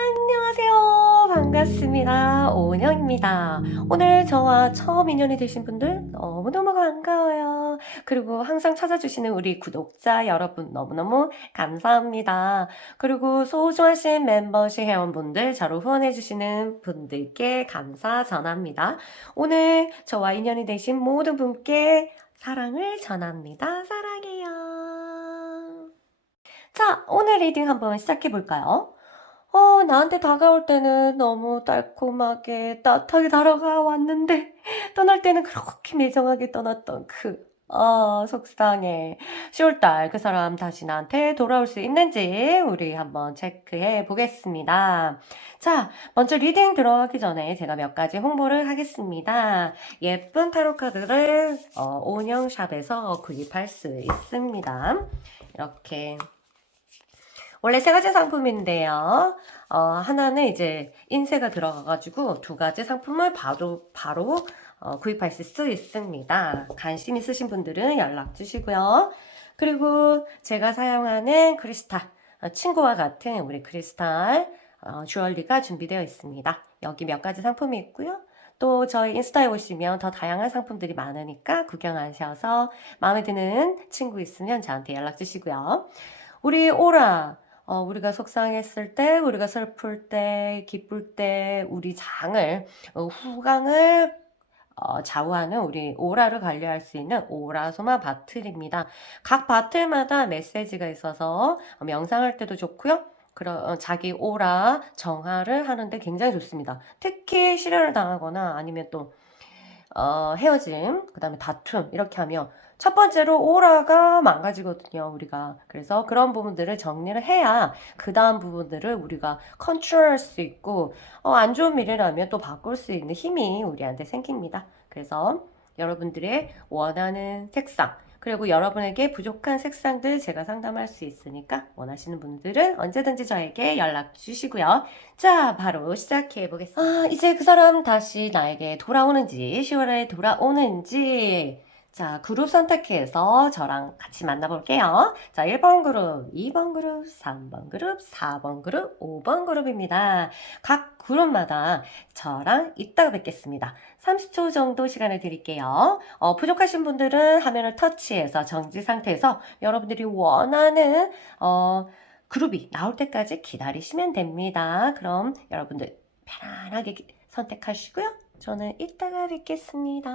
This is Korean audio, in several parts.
안녕하세요. 반갑습니다. 오은영입니다. 오늘 저와 처음 인연이 되신 분들 너무너무 반가워요. 그리고 항상 찾아주시는 우리 구독자 여러분 너무너무 감사합니다. 그리고 소중하신 멤버십 회원분들 저를 후원해주시는 분들께 감사 전합니다. 오늘 저와 인연이 되신 모든 분께 사랑을 전합니다. 사랑해요. 자, 오늘 리딩 한번 시작해볼까요? 나한테 다가올 때는 너무 달콤하게 따뜻하게 다가왔는데 떠날 때는 그렇게 매정하게 떠났던 속상해. 10월달 그 사람 다시 나한테 돌아올 수 있는지 우리 한번 체크해 보겠습니다. 자, 먼저 리딩 들어가기 전에 제가 몇 가지 홍보를 하겠습니다. 예쁜 타로 카드를 오은영샵에서 구입할 수 있습니다. 이렇게 원래 세 가지 상품인데요. 하나는 이제 인쇄가 들어가가지고 두 가지 상품을 바로 구입할 수 있습니다. 관심 있으신 분들은 연락 주시고요. 그리고 제가 사용하는 크리스탈, 친구와 같은 우리 크리스탈 주얼리가 준비되어 있습니다. 여기 몇 가지 상품이 있고요. 또 저희 인스타에 오시면 더 다양한 상품들이 많으니까 구경하셔서 마음에 드는 친구 있으면 저한테 연락 주시고요. 우리 오라, 우리가 속상했을 때, 우리가 슬플 때, 기쁠 때, 우리 장을, 후광을 좌우하는 우리 오라를 관리할 수 있는 오라소마 바틀입니다. 각 바틀마다 메시지가 있어서 명상할 때도 좋고요. 자기 오라 정화를 하는데 굉장히 좋습니다. 특히 실현을 당하거나 아니면 또 헤어짐, 그 다음에 다툼 이렇게 하면 첫 번째로 오라가 망가지거든요, 우리가. 그래서 그런 부분들을 정리를 해야 그 다음 부분들을 우리가 컨트롤할 수 있고 안 좋은 미래라면 또 바꿀 수 있는 힘이 우리한테 생깁니다. 그래서 여러분들의 원하는 색상 그리고 여러분에게 부족한 색상들 제가 상담할 수 있으니까 원하시는 분들은 언제든지 저에게 연락 주시고요. 자, 바로 시작해 보겠습니다. 이제 그 사람 다시 나에게 돌아오는지, 10월에 돌아오는지, 자, 그룹 선택해서 저랑 같이 만나볼게요. 자, 1번 그룹, 2번 그룹, 3번 그룹, 4번 그룹, 5번 그룹입니다. 각 그룹마다 저랑 이따가 뵙겠습니다. 30초 정도 시간을 드릴게요. 부족하신 분들은 화면을 터치해서 정지 상태에서 여러분들이 원하는, 그룹이 나올 때까지 기다리시면 됩니다. 그럼 여러분들 편안하게 선택하시고요. 저는 이따가 뵙겠습니다.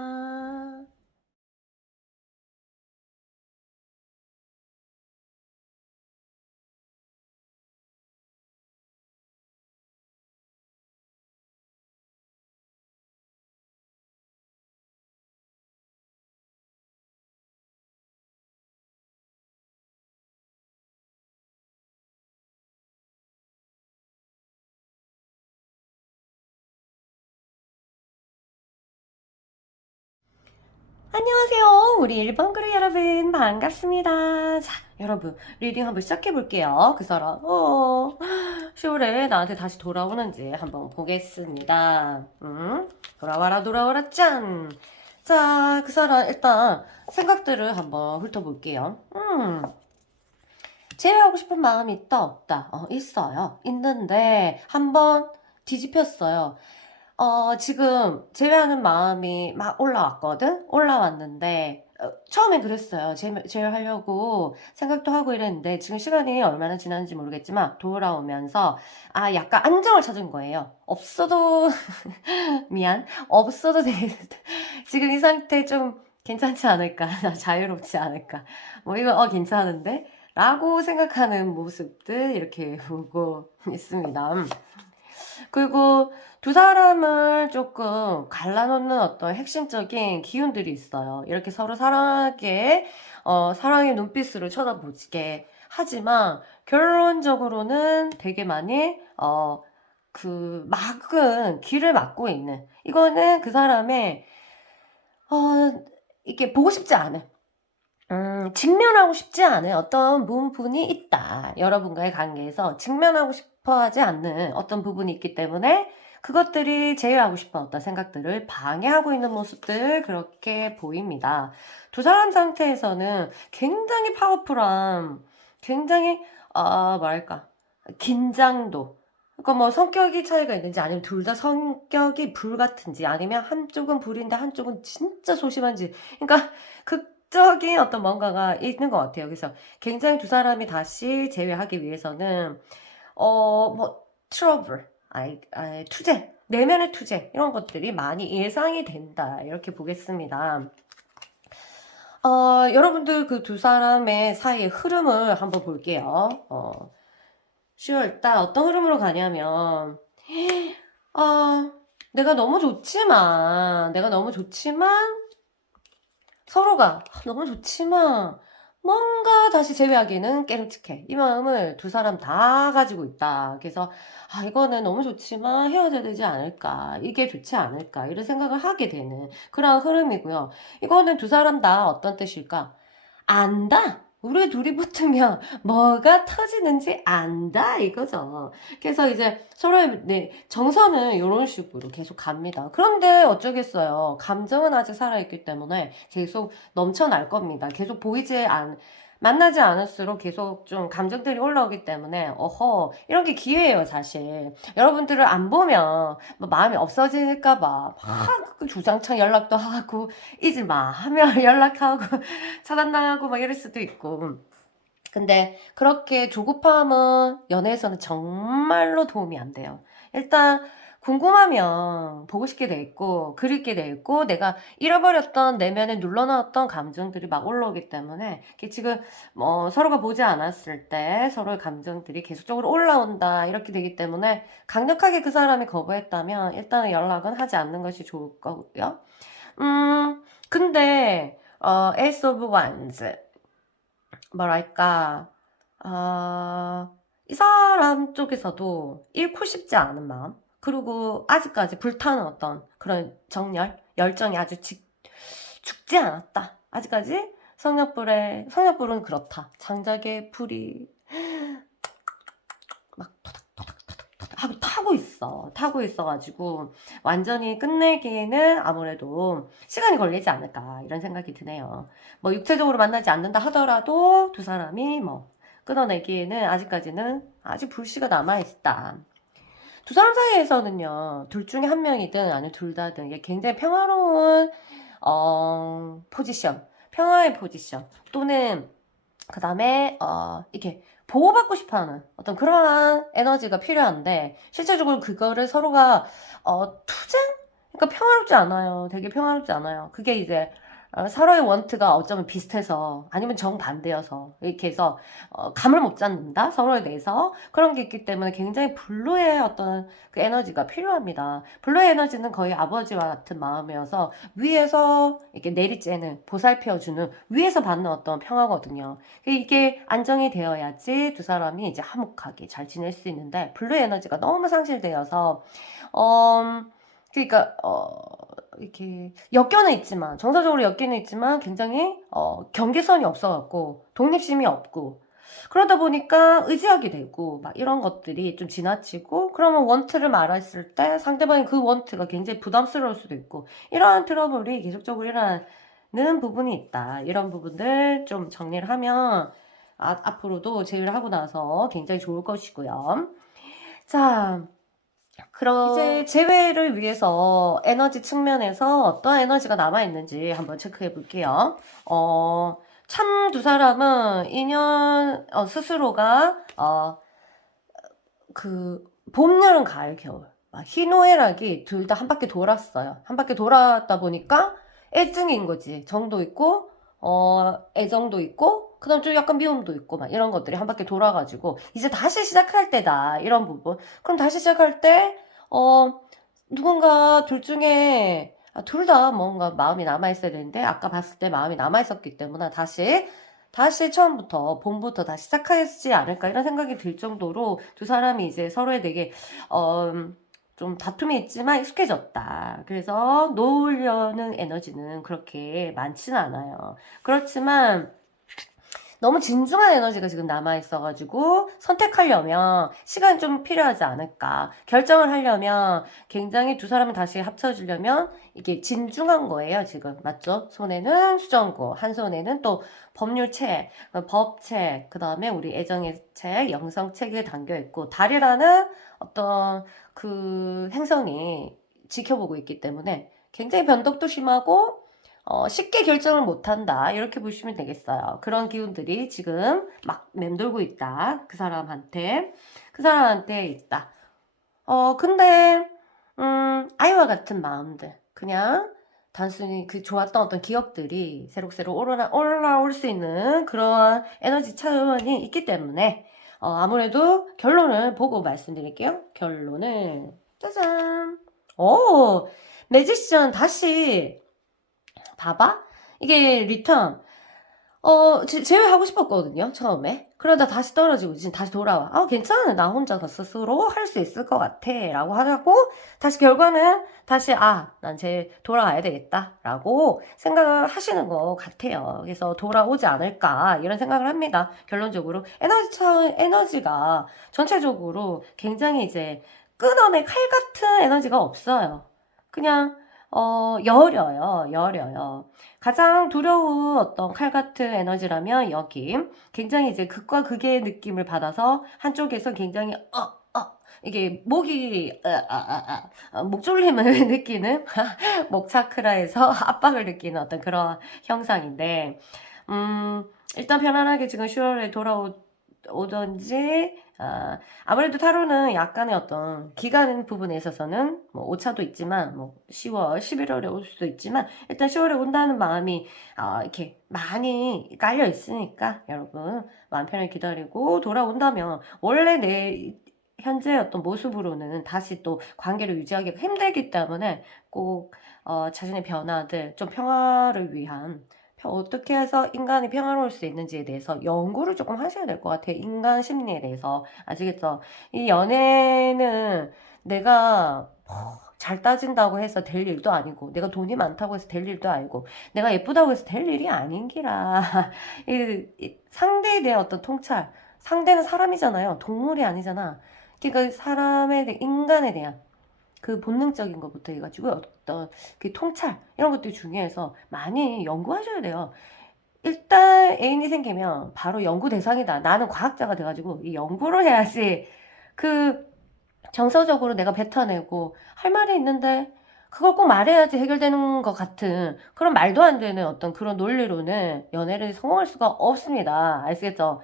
안녕하세요. 우리 1번 그룹 여러분 반갑습니다. 자, 여러분 리딩 한번 시작해 볼게요. 그 사람 10월에 나한테 다시 돌아오는지 한번 보겠습니다. 돌아와라 돌아와라 짠. 자, 그 사람 일단 생각들을 한번 훑어볼게요. 제외하고 싶은 마음이 있다 없다? 있어요. 있는데 한번 뒤집혔어요. 지금 제외하는 마음이 막 올라왔거든? 올라왔는데, 처음엔 그랬어요. 제외하려고 생각도 하고 이랬는데, 지금 시간이 얼마나 지났는지 모르겠지만, 돌아오면서, 약간 안정을 찾은 거예요. 없어도, 미안. 없어도 되겠다. 지금 이 상태 좀 괜찮지 않을까? 나 자유롭지 않을까? 뭐, 이거, 괜찮은데? 라고 생각하는 모습들, 이렇게 보고 있습니다. 그리고 두 사람을 조금 갈라놓는 어떤 핵심적인 기운들이 있어요. 이렇게 서로 사랑하게, 사랑의 눈빛으로 쳐다보게 하지만, 결론적으로는 되게 많이, 막은 길을 막고 있는. 이거는 그 사람의, 이렇게 보고 싶지 않은. 직면하고 싶지 않은 어떤 부분이 있다. 여러분과의 관계에서 직면하고 싶어 하지 않는 어떤 부분이 있기 때문에 그것들이 제외하고 싶은 어떤 생각들을 방해하고 있는 모습들 그렇게 보입니다. 두 사람 상태에서는 굉장히 파워풀한 굉장히 뭐랄까 긴장도 그러니까 뭐 성격이 차이가 있는지 아니면 둘 다 성격이 불 같은지 아니면 한쪽은 불인데 한쪽은 진짜 소심한지 그러니까 극적인 어떤 뭔가가 있는 것 같아요. 그래서 굉장히 두 사람이 다시 재회하기 위해서는 뭐 트러블, 투쟁, 내면의 투쟁 이런 것들이 많이 예상이 된다 이렇게 보겠습니다. 여러분들 그 두 사람의 사이의 흐름을 한번 볼게요. 10월달 어떤 흐름으로 가냐면 내가 너무 좋지만 서로가 너무 좋지만 뭔가 다시 재회하기는 깨름칙해. 이 마음을 두 사람 다 가지고 있다. 그래서 이거는 너무 좋지만 헤어져야 되지 않을까. 이게 좋지 않을까. 이런 생각을 하게 되는 그런 흐름이고요. 이거는 두 사람 다 어떤 뜻일까? 안다. 우리 둘이 붙으면 뭐가 터지는지 안다 이거죠. 그래서 이제 서로의 정서는 이런 식으로 계속 갑니다. 그런데 어쩌겠어요. 감정은 아직 살아있기 때문에 계속 넘쳐날 겁니다. 계속 만나지 않을수록 계속 좀 감정들이 올라오기 때문에 이런 게 기회예요 사실. 여러분들을 안 보면 뭐 마음이 없어질까봐 막 주장창 연락도 하고 잊지 마 하면 연락하고 차단당하고 막 이럴 수도 있고. 근데 그렇게 조급함은 연애에서는 정말로 도움이 안 돼요. 일단 궁금하면 보고 싶게 돼 있고 그립게 돼 있고 내가 잃어버렸던 내면에 눌러놨던 감정들이 막 올라오기 때문에 지금 뭐 서로가 보지 않았을 때 서로의 감정들이 계속적으로 올라온다 이렇게 되기 때문에 강력하게 그 사람이 거부했다면 일단은 연락은 하지 않는 것이 좋을 거고요. 근데 Ace of Wands 뭐랄까 이 사람 쪽에서도 잃고 싶지 않은 마음 그리고 아직까지 불타는 어떤 그런 열정이 아주 죽지 않았다. 아직까지 성냥불은 그렇다. 장작의 불이 막 하고 타고 있어가지고 완전히 끝내기에는 아무래도 시간이 걸리지 않을까 이런 생각이 드네요. 뭐 육체적으로 만나지 않는다 하더라도 두 사람이 뭐 끊어내기에는 아직까지는 아직 불씨가 남아있다. 두 사람 사이에서는요 둘 중에 한 명이든 아니면 둘 다든 이게 굉장히 평화로운 포지션 평화의 포지션 또는 그 다음에 이렇게 보호받고 싶어하는 어떤 그러한 에너지가 필요한데 실제적으로 그거를 서로가 투쟁? 그러니까 평화롭지 않아요. 되게 평화롭지 않아요. 그게 이제 서로의 원트가 어쩌면 비슷해서 아니면 정반대여서 이렇게 해서 감을 못 잡는다 서로에 대해서 그런 게 있기 때문에 굉장히 블루의 어떤 그 에너지가 필요합니다. 블루의 에너지는 거의 아버지와 같은 마음이어서 위에서 이렇게 내리쬐는 보살펴주는 위에서 받는 어떤 평화거든요. 이게 안정이 되어야지 두 사람이 이제 화목하게 잘 지낼 수 있는데 블루 에너지가 너무 상실되어서 그러니까 이렇게 엮여는 있지만 정서적으로 엮여는 있지만 굉장히 경계선이 없어갖고 독립심이 없고 그러다 보니까 의지하게 되고 막 이런 것들이 좀 지나치고 그러면 원트를 말했을 때 상대방이 그 원트가 굉장히 부담스러울 수도 있고 이러한 트러블이 계속적으로 일어나는 부분이 있다. 이런 부분들 좀 정리를 하면 앞으로도 제의를 하고 나서 굉장히 좋을 것이고요. 자, 그럼 이제 재회를 위해서 에너지 측면에서 어떤 에너지가 남아있는지 한번 체크해 볼게요. 참 두 사람은 인연 스스로가 그 봄, 여름, 가을, 겨울 희노애락이 둘 다 한 바퀴 돌았어요. 한 바퀴 돌았다 보니까 애증인 거지. 정도 있고 애정도 있고 그다음 좀 약간 미움도 있고 막 이런 것들이 한 바퀴 돌아가지고 이제 다시 시작할 때다 이런 부분. 그럼 다시 시작할 때 누군가 둘 중에 둘 다 뭔가 마음이 남아있어야 되는데 아까 봤을 때 마음이 남아있었기 때문에 다시 처음부터 봄부터 다시 시작하지 않을까 이런 생각이 들 정도로 두 사람이 이제 서로에 되게 좀 다툼이 있지만 익숙해졌다. 그래서 놓으려는 에너지는 그렇게 많지는 않아요. 그렇지만 너무 진중한 에너지가 지금 남아있어가지고 선택하려면 시간이 좀 필요하지 않을까. 결정을 하려면 굉장히 두 사람을 다시 합쳐주려면 이게 진중한 거예요, 지금. 맞죠? 손에는 수정구, 한 손에는 또 법률책, 법책, 그 다음에 우리 애정의 책, 영성책이 담겨있고, 달이라는 어떤 그 행성이 지켜보고 있기 때문에 굉장히 변덕도 심하고, 쉽게 결정을 못한다. 이렇게 보시면 되겠어요. 그런 기운들이 지금 막 맴돌고 있다. 그 사람한테. 그 사람한테 있다. 근데, 아이와 같은 마음들. 그냥 단순히 그 좋았던 어떤 기억들이 새록새록 올라올 수 있는 그러한 에너지 차원이 있기 때문에, 아무래도 결론을 보고 말씀드릴게요. 결론을. 짜잔. 오, 매지션 다시 봐봐? 이게 리턴. 제외하고 싶었거든요, 처음에. 그러다 다시 떨어지고, 지금 다시 돌아와. 괜찮아. 나 혼자 더 스스로 할 수 있을 것 같아. 라고 하고, 다시 결과는 다시, 난 돌아가야 되겠다. 라고 생각을 하시는 것 같아요. 그래서 돌아오지 않을까, 이런 생각을 합니다. 결론적으로. 에너지가 전체적으로 굉장히 이제 끊어내 칼 같은 에너지가 없어요. 그냥, 여려요. 가장 두려운 어떤 칼 같은 에너지라면 여기 굉장히 이제 극과 극의 느낌을 받아서 한쪽에서 굉장히 이게 목이 목 졸림을 느끼는 목 차크라에서 압박을 느끼는 어떤 그런 형상인데 일단 편안하게 지금 10월에 돌아오던지 아무래도 타로는 약간의 어떤 기간 부분에 있어서는 뭐 오차도 있지만 뭐 10월, 11월에 올 수도 있지만 일단 10월에 온다는 마음이 이렇게 많이 깔려 있으니까 여러분 마음 편히 기다리고 돌아온다면 원래 내 현재 어떤 모습으로는 다시 또 관계를 유지하기가 힘들기 때문에 꼭 자신의 변화들 좀 평화를 위한 어떻게 해서 인간이 평화로울 수 있는지에 대해서 연구를 조금 하셔야 될 것 같아요. 인간 심리에 대해서. 아시겠죠? 이 연애는 내가 잘 따진다고 해서 될 일도 아니고, 내가 돈이 많다고 해서 될 일도 아니고, 내가 예쁘다고 해서 될 일이 아닌기라. 이 상대에 대한 어떤 통찰. 상대는 사람이잖아요. 동물이 아니잖아. 그러니까 인간에 대한 그 본능적인 것부터 해가지고 어떤 그 통찰 이런 것들이 중요해서 많이 연구하셔야 돼요. 일단 애인이 생기면 바로 연구 대상이다. 나는 과학자가 돼가지고 이 연구를 해야지 그 정서적으로 내가 뱉어내고 할 말이 있는데 그걸 꼭 말해야지 해결되는 것 같은 그런 말도 안 되는 어떤 그런 논리로는 연애를 성공할 수가 없습니다. 아시겠죠?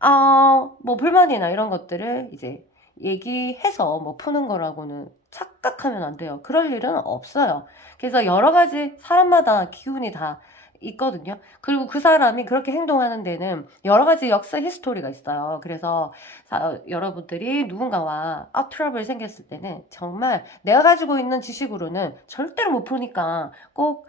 뭐 불만이나 이런 것들을 이제 얘기해서 뭐 푸는 거라고는 착각하면 안 돼요. 그럴 일은 없어요. 그래서 여러 가지 사람마다 기운이 다 있거든요. 그리고 그 사람이 그렇게 행동하는 데는 여러 가지 역사 히스토리가 있어요. 그래서 여러분들이 누군가와 트러블 생겼을 때는 정말 내가 가지고 있는 지식으로는 절대로 못 푸니까 꼭,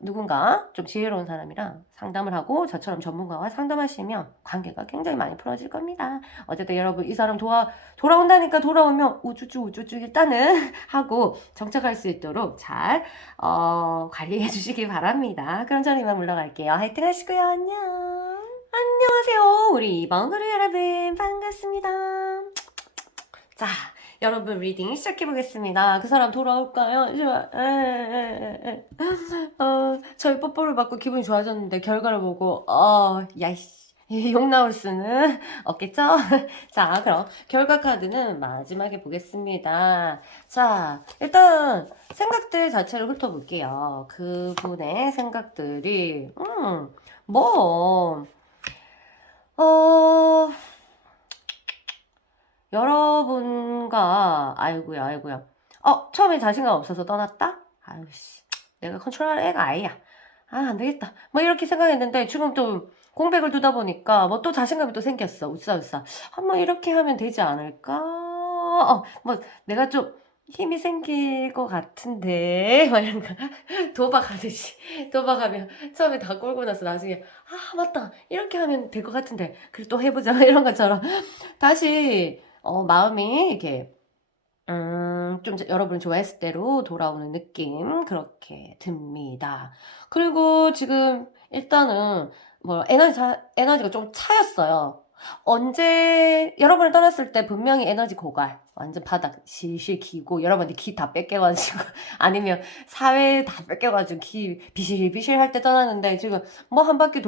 누군가 좀 지혜로운 사람이랑 상담을 하고 저처럼 전문가와 상담하시면 관계가 굉장히 많이 풀어질 겁니다. 어쨌든 여러분 이 사람 돌아온다니까 돌아오면 우쭈쭈 일단은 하고 정착할 수 있도록 잘 관리해 주시기 바랍니다. 그럼 저는 이만 물러갈게요. 화이팅 하시고요. 안녕하세요. 우리 이번 그룹 여러분 반갑습니다. 자, 여러분 리딩 시작해보겠습니다. 그 사람 돌아올까요? 저희 뽀뽀를 받고 기분이 좋아졌는데 결과를 보고 야이씨 욕 나올 수는 없겠죠? 자, 그럼 결과 카드는 마지막에 보겠습니다. 자, 일단 생각들 자체를 훑어볼게요. 그분의 생각들이 뭐 어... 여러분과 아이고야. 처음에 자신감 없어서 떠났다? 아유씨, 내가 컨트롤할 애가 아니야. 안 되겠다. 뭐 이렇게 생각했는데 지금 또 공백을 두다 보니까 뭐 또 자신감이 또 생겼어. 우싸우싸. 한번 이렇게 하면 되지 않을까? 뭐 내가 좀 힘이 생길 것 같은데 막 이런 거 도박하면 처음에 다 꼴고 나서 나중에 맞다 이렇게 하면 될 것 같은데 그래 또 해보자 이런 것처럼 다시 마음이 이렇게 좀 여러분 좋아했을 대로 돌아오는 느낌 그렇게 듭니다. 그리고 지금 일단은 뭐 에너지가 좀 차였어요. 언제 여러분을 떠났을 때 분명히 에너지 고갈, 완전 바닥 실실 기고 여러분들 기 다 뺏겨가지고 아니면 사회 다 뺏겨가지고 기 비실비실 할 때 떠났는데 지금 뭐 한 바퀴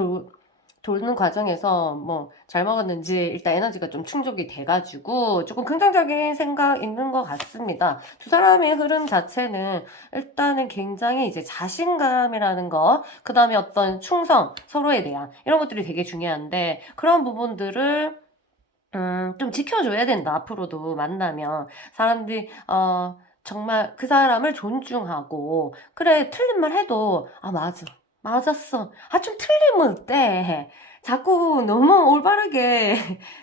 도는 과정에서 뭐 잘 먹었는지 일단 에너지가 좀 충족이 돼가지고 조금 긍정적인 생각 있는 것 같습니다. 두 사람의 흐름 자체는 일단은 굉장히 이제 자신감이라는 거, 그 다음에 어떤 충성, 서로에 대한 이런 것들이 되게 중요한데 그런 부분들을 좀 지켜줘야 된다. 앞으로도 만나면 사람들이 정말 그 사람을 존중하고 그래 틀린 말 해도 아 맞아 맞았어 아 좀 틀리면 어때 자꾸 너무 올바르게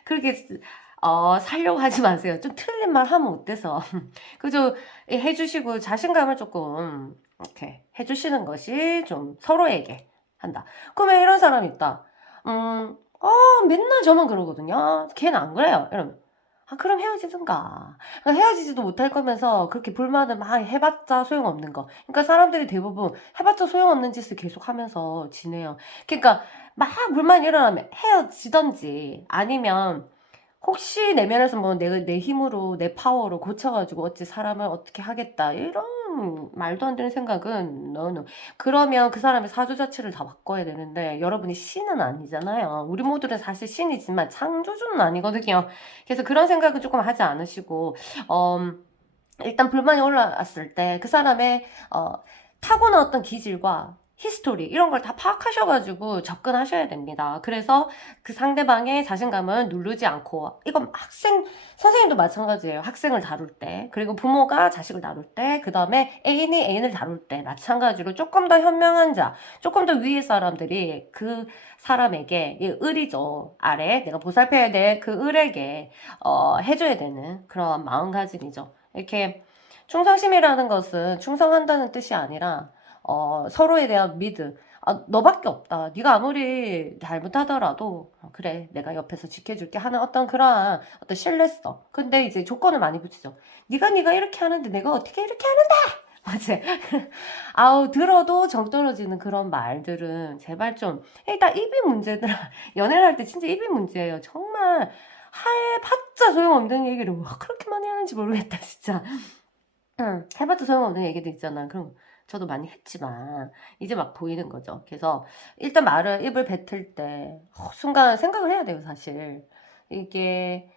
그렇게 살려고 하지 마세요. 좀 틀린 말 하면 어때서 그죠? 해주시고 자신감을 조금 이렇게 해주시는 것이 좀 서로에게 한다. 그러면 이런 사람 있다. 맨날 저만 그러거든요. 걔는 안 그래요. 이러면. 아, 그럼 헤어지든가. 그러니까 헤어지지도 못할 거면서 그렇게 불만을 막 해봤자 소용없는 거. 그러니까 사람들이 대부분 해봤자 소용없는 짓을 계속 하면서 지내요. 그러니까 막 불만이 일어나면 헤어지던지 아니면 혹시 내면에서 뭐 내가 내 힘으로 내 파워로 고쳐가지고 어찌 사람을 어떻게 하겠다 이런 말도 안 되는 생각은 너는 그러면 그 사람의 사주 자체를 다 바꿔야 되는데 여러분이 신은 아니잖아요. 우리 모두는 사실 신이지만 창조주는 아니거든요. 그래서 그런 생각은 조금 하지 않으시고 일단 불만이 올라왔을 때 그 사람의 타고난 어떤 기질과 히스토리 이런 걸 다 파악하셔가지고 접근하셔야 됩니다. 그래서 그 상대방의 자신감을 누르지 않고 이건 선생님도 마찬가지예요. 학생을 다룰 때 그리고 부모가 자식을 다룰 때 그 다음에 애인이 애인을 다룰 때 마찬가지로 조금 더 현명한 자 조금 더 위의 사람들이 그 사람에게 이 을이죠. 아래 내가 보살펴야 될 그 을에게 해줘야 되는 그런 마음가짐이죠. 이렇게 충성심이라는 것은 충성한다는 뜻이 아니라 서로에 대한 믿음. 아, 너밖에 없다. 네가 아무리 잘못하더라도 그래 내가 옆에서 지켜줄게 하는 어떤 그러한 어떤 신뢰성. 근데 이제 조건을 많이 붙이죠. 네가 이렇게 하는데 내가 어떻게 이렇게 하는데? 맞지? 아우 들어도 정 떨어지는 그런 말들은 제발 좀 일단 입이 문제더라. 연애를 할 때 진짜 입이 문제예요. 정말 해봤자 소용없는 얘기를 왜 그렇게 많이 하는지 모르겠다 진짜. 해봤자 소용없는 얘기도 있잖아. 그럼 저도 많이 했지만 이제 막 보이는 거죠. 그래서 일단 입을 뱉을 때 순간 생각을 해야 돼요, 사실. 이게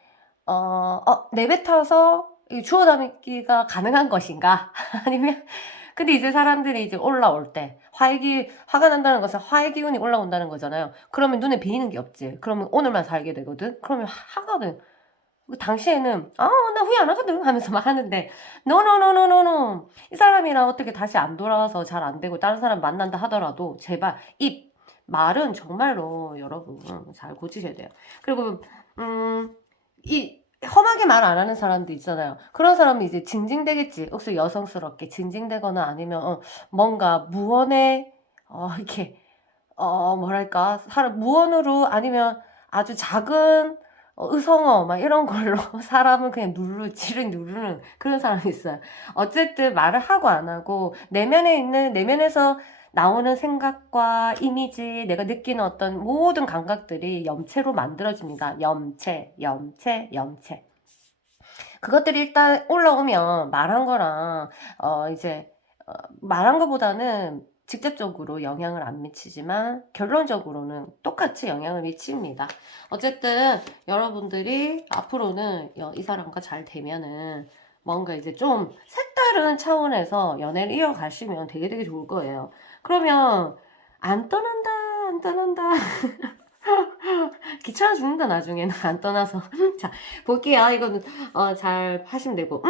내뱉어서 주워 담기가 가능한 것인가? 아니면 근데 이제 사람들이 이제 올라올 때 화가 난다는 것은 화의 기운이 올라온다는 거잖아요. 그러면 눈에 비이는 게 없지. 그러면 오늘만 살게 되거든. 그러면 하거든. 그 당시에는 나 후회 안 하거든 하면서 막 하는데 노노노노노노 이 사람이랑 어떻게 다시 안 돌아와서 잘 안 되고 다른 사람 만난다 하더라도 제발 말은 정말로 여러분 잘 고치셔야 돼요. 그리고 이 험하게 말 안 하는 사람도 있잖아요. 그런 사람은 이제 징징대겠지. 혹시 여성스럽게 징징대거나 아니면 뭔가 무언의 이렇게 뭐랄까 사람 무언으로 아니면 아주 작은 의성어 막 이런 걸로 사람을 그냥 지를 누르는 그런 사람이 있어요. 어쨌든 말을 하고 안 하고 내면에서 나오는 생각과 이미지, 내가 느끼는 어떤 모든 감각들이 염체로 만들어집니다. 염체. 그것들이 일단 올라오면 말한 거랑 이제 말한 것보다는 직접적으로 영향을 안 미치지만 결론적으로는 똑같이 영향을 미칩니다. 어쨌든 여러분들이 앞으로는 이 사람과 잘 되면은 뭔가 이제 좀 색다른 차원에서 연애를 이어가시면 되게 좋을 거예요. 그러면 안 떠난다. 귀찮아 죽는다 나중에는 안 떠나서. 자 볼게요. 이거는 잘 하시면 되고.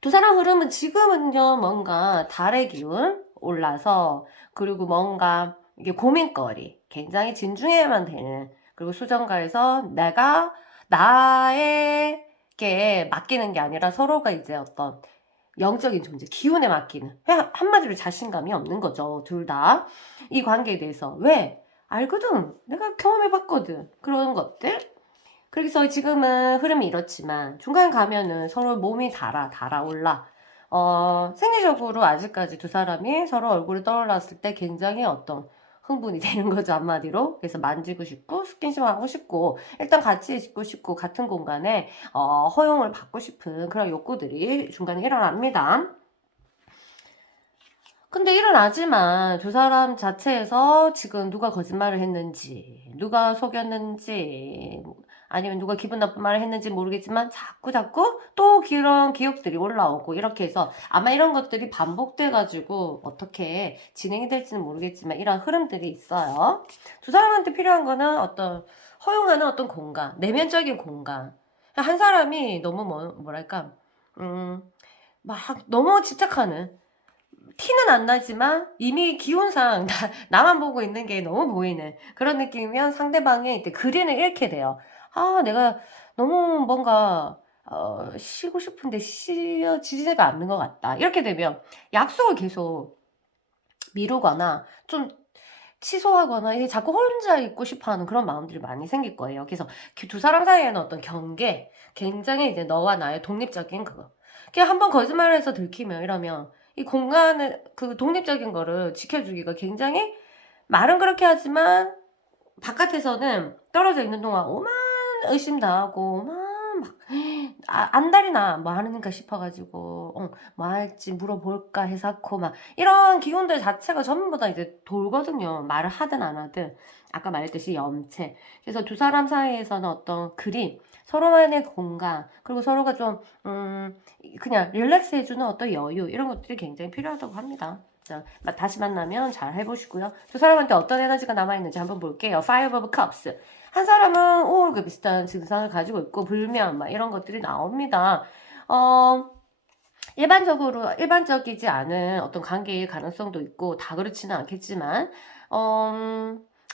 두 사람 흐름은 지금은요, 뭔가 달의 기운 올라서, 그리고 뭔가 이게 고민거리, 굉장히 진중해야만 되는, 그리고 수정가에서 나에게 맡기는 게 아니라 서로가 이제 어떤 영적인 존재, 기운에 맡기는, 한마디로 자신감이 없는 거죠, 둘 다. 이 관계에 대해서. 왜? 알거든. 내가 경험해봤거든. 그런 것들. 그래서 지금은 흐름이 이렇지만 중간 가면은 서로 몸이 달아올라. 생리적으로 아직까지 두 사람이 서로 얼굴을 떠올랐을 때 굉장히 어떤 흥분이 되는 거죠, 한마디로. 그래서 만지고 싶고, 스킨십하고 싶고, 일단 같이 있고 싶고, 같은 공간에, 허용을 받고 싶은 그런 욕구들이 중간에 일어납니다. 근데 일어나지만 두 사람 자체에서 지금 누가 거짓말을 했는지, 누가 속였는지, 아니면 누가 기분 나쁜 말을 했는지 모르겠지만 자꾸 또 그런 기억들이 올라오고 이렇게 해서 아마 이런 것들이 반복돼가지고 어떻게 진행이 될지는 모르겠지만 이런 흐름들이 있어요. 두 사람한테 필요한 거는 어떤 허용하는 어떤 공간, 내면적인 공간. 한 사람이 너무 뭐랄까, 막 너무 집착하는 티는 안 나지만 이미 기온상 나만 보고 있는 게 너무 보이는 그런 느낌이면 상대방이 이때 그린을 잃게 돼요. 아, 내가 너무 뭔가 쉬고 싶은데 쉬어지지가 않는 것 같다. 이렇게 되면 약속을 계속 미루거나 좀 취소하거나 이게 자꾸 혼자 있고 싶어하는 그런 마음들이 많이 생길 거예요. 그래서 두 사람 사이에는 어떤 경계, 굉장히 이제 너와 나의 독립적인 그거. 그냥 한번 거짓말을 해서 들키면 이러면 이 공간을 그 독립적인 거를 지켜주기가 굉장히 말은 그렇게 하지만 바깥에서는 떨어져 있는 동안 오만 의심당하고 오만 막 안달이나 뭐 하는가 싶어가지고 뭐 할지 물어볼까 해서고 막 이런 기운들 자체가 전부 다 이제 돌거든요. 말을 하든 안 하든 아까 말했듯이 염체. 그래서 두 사람 사이에서는 어떤 그림, 서로만의 공간, 그리고 서로가 좀 그냥 릴렉스 해주는 어떤 여유 이런 것들이 굉장히 필요하다고 합니다. 자, 다시 만나면 잘 해보시고요. 두 사람한테 어떤 에너지가 남아있는지 한번 볼게요. Five of Cups. 한 사람은 우울과 비슷한 증상을 가지고 있고 불면 막 이런 것들이 나옵니다. 일반적이지 않은 어떤 관계의 가능성도 있고 다 그렇지는 않겠지만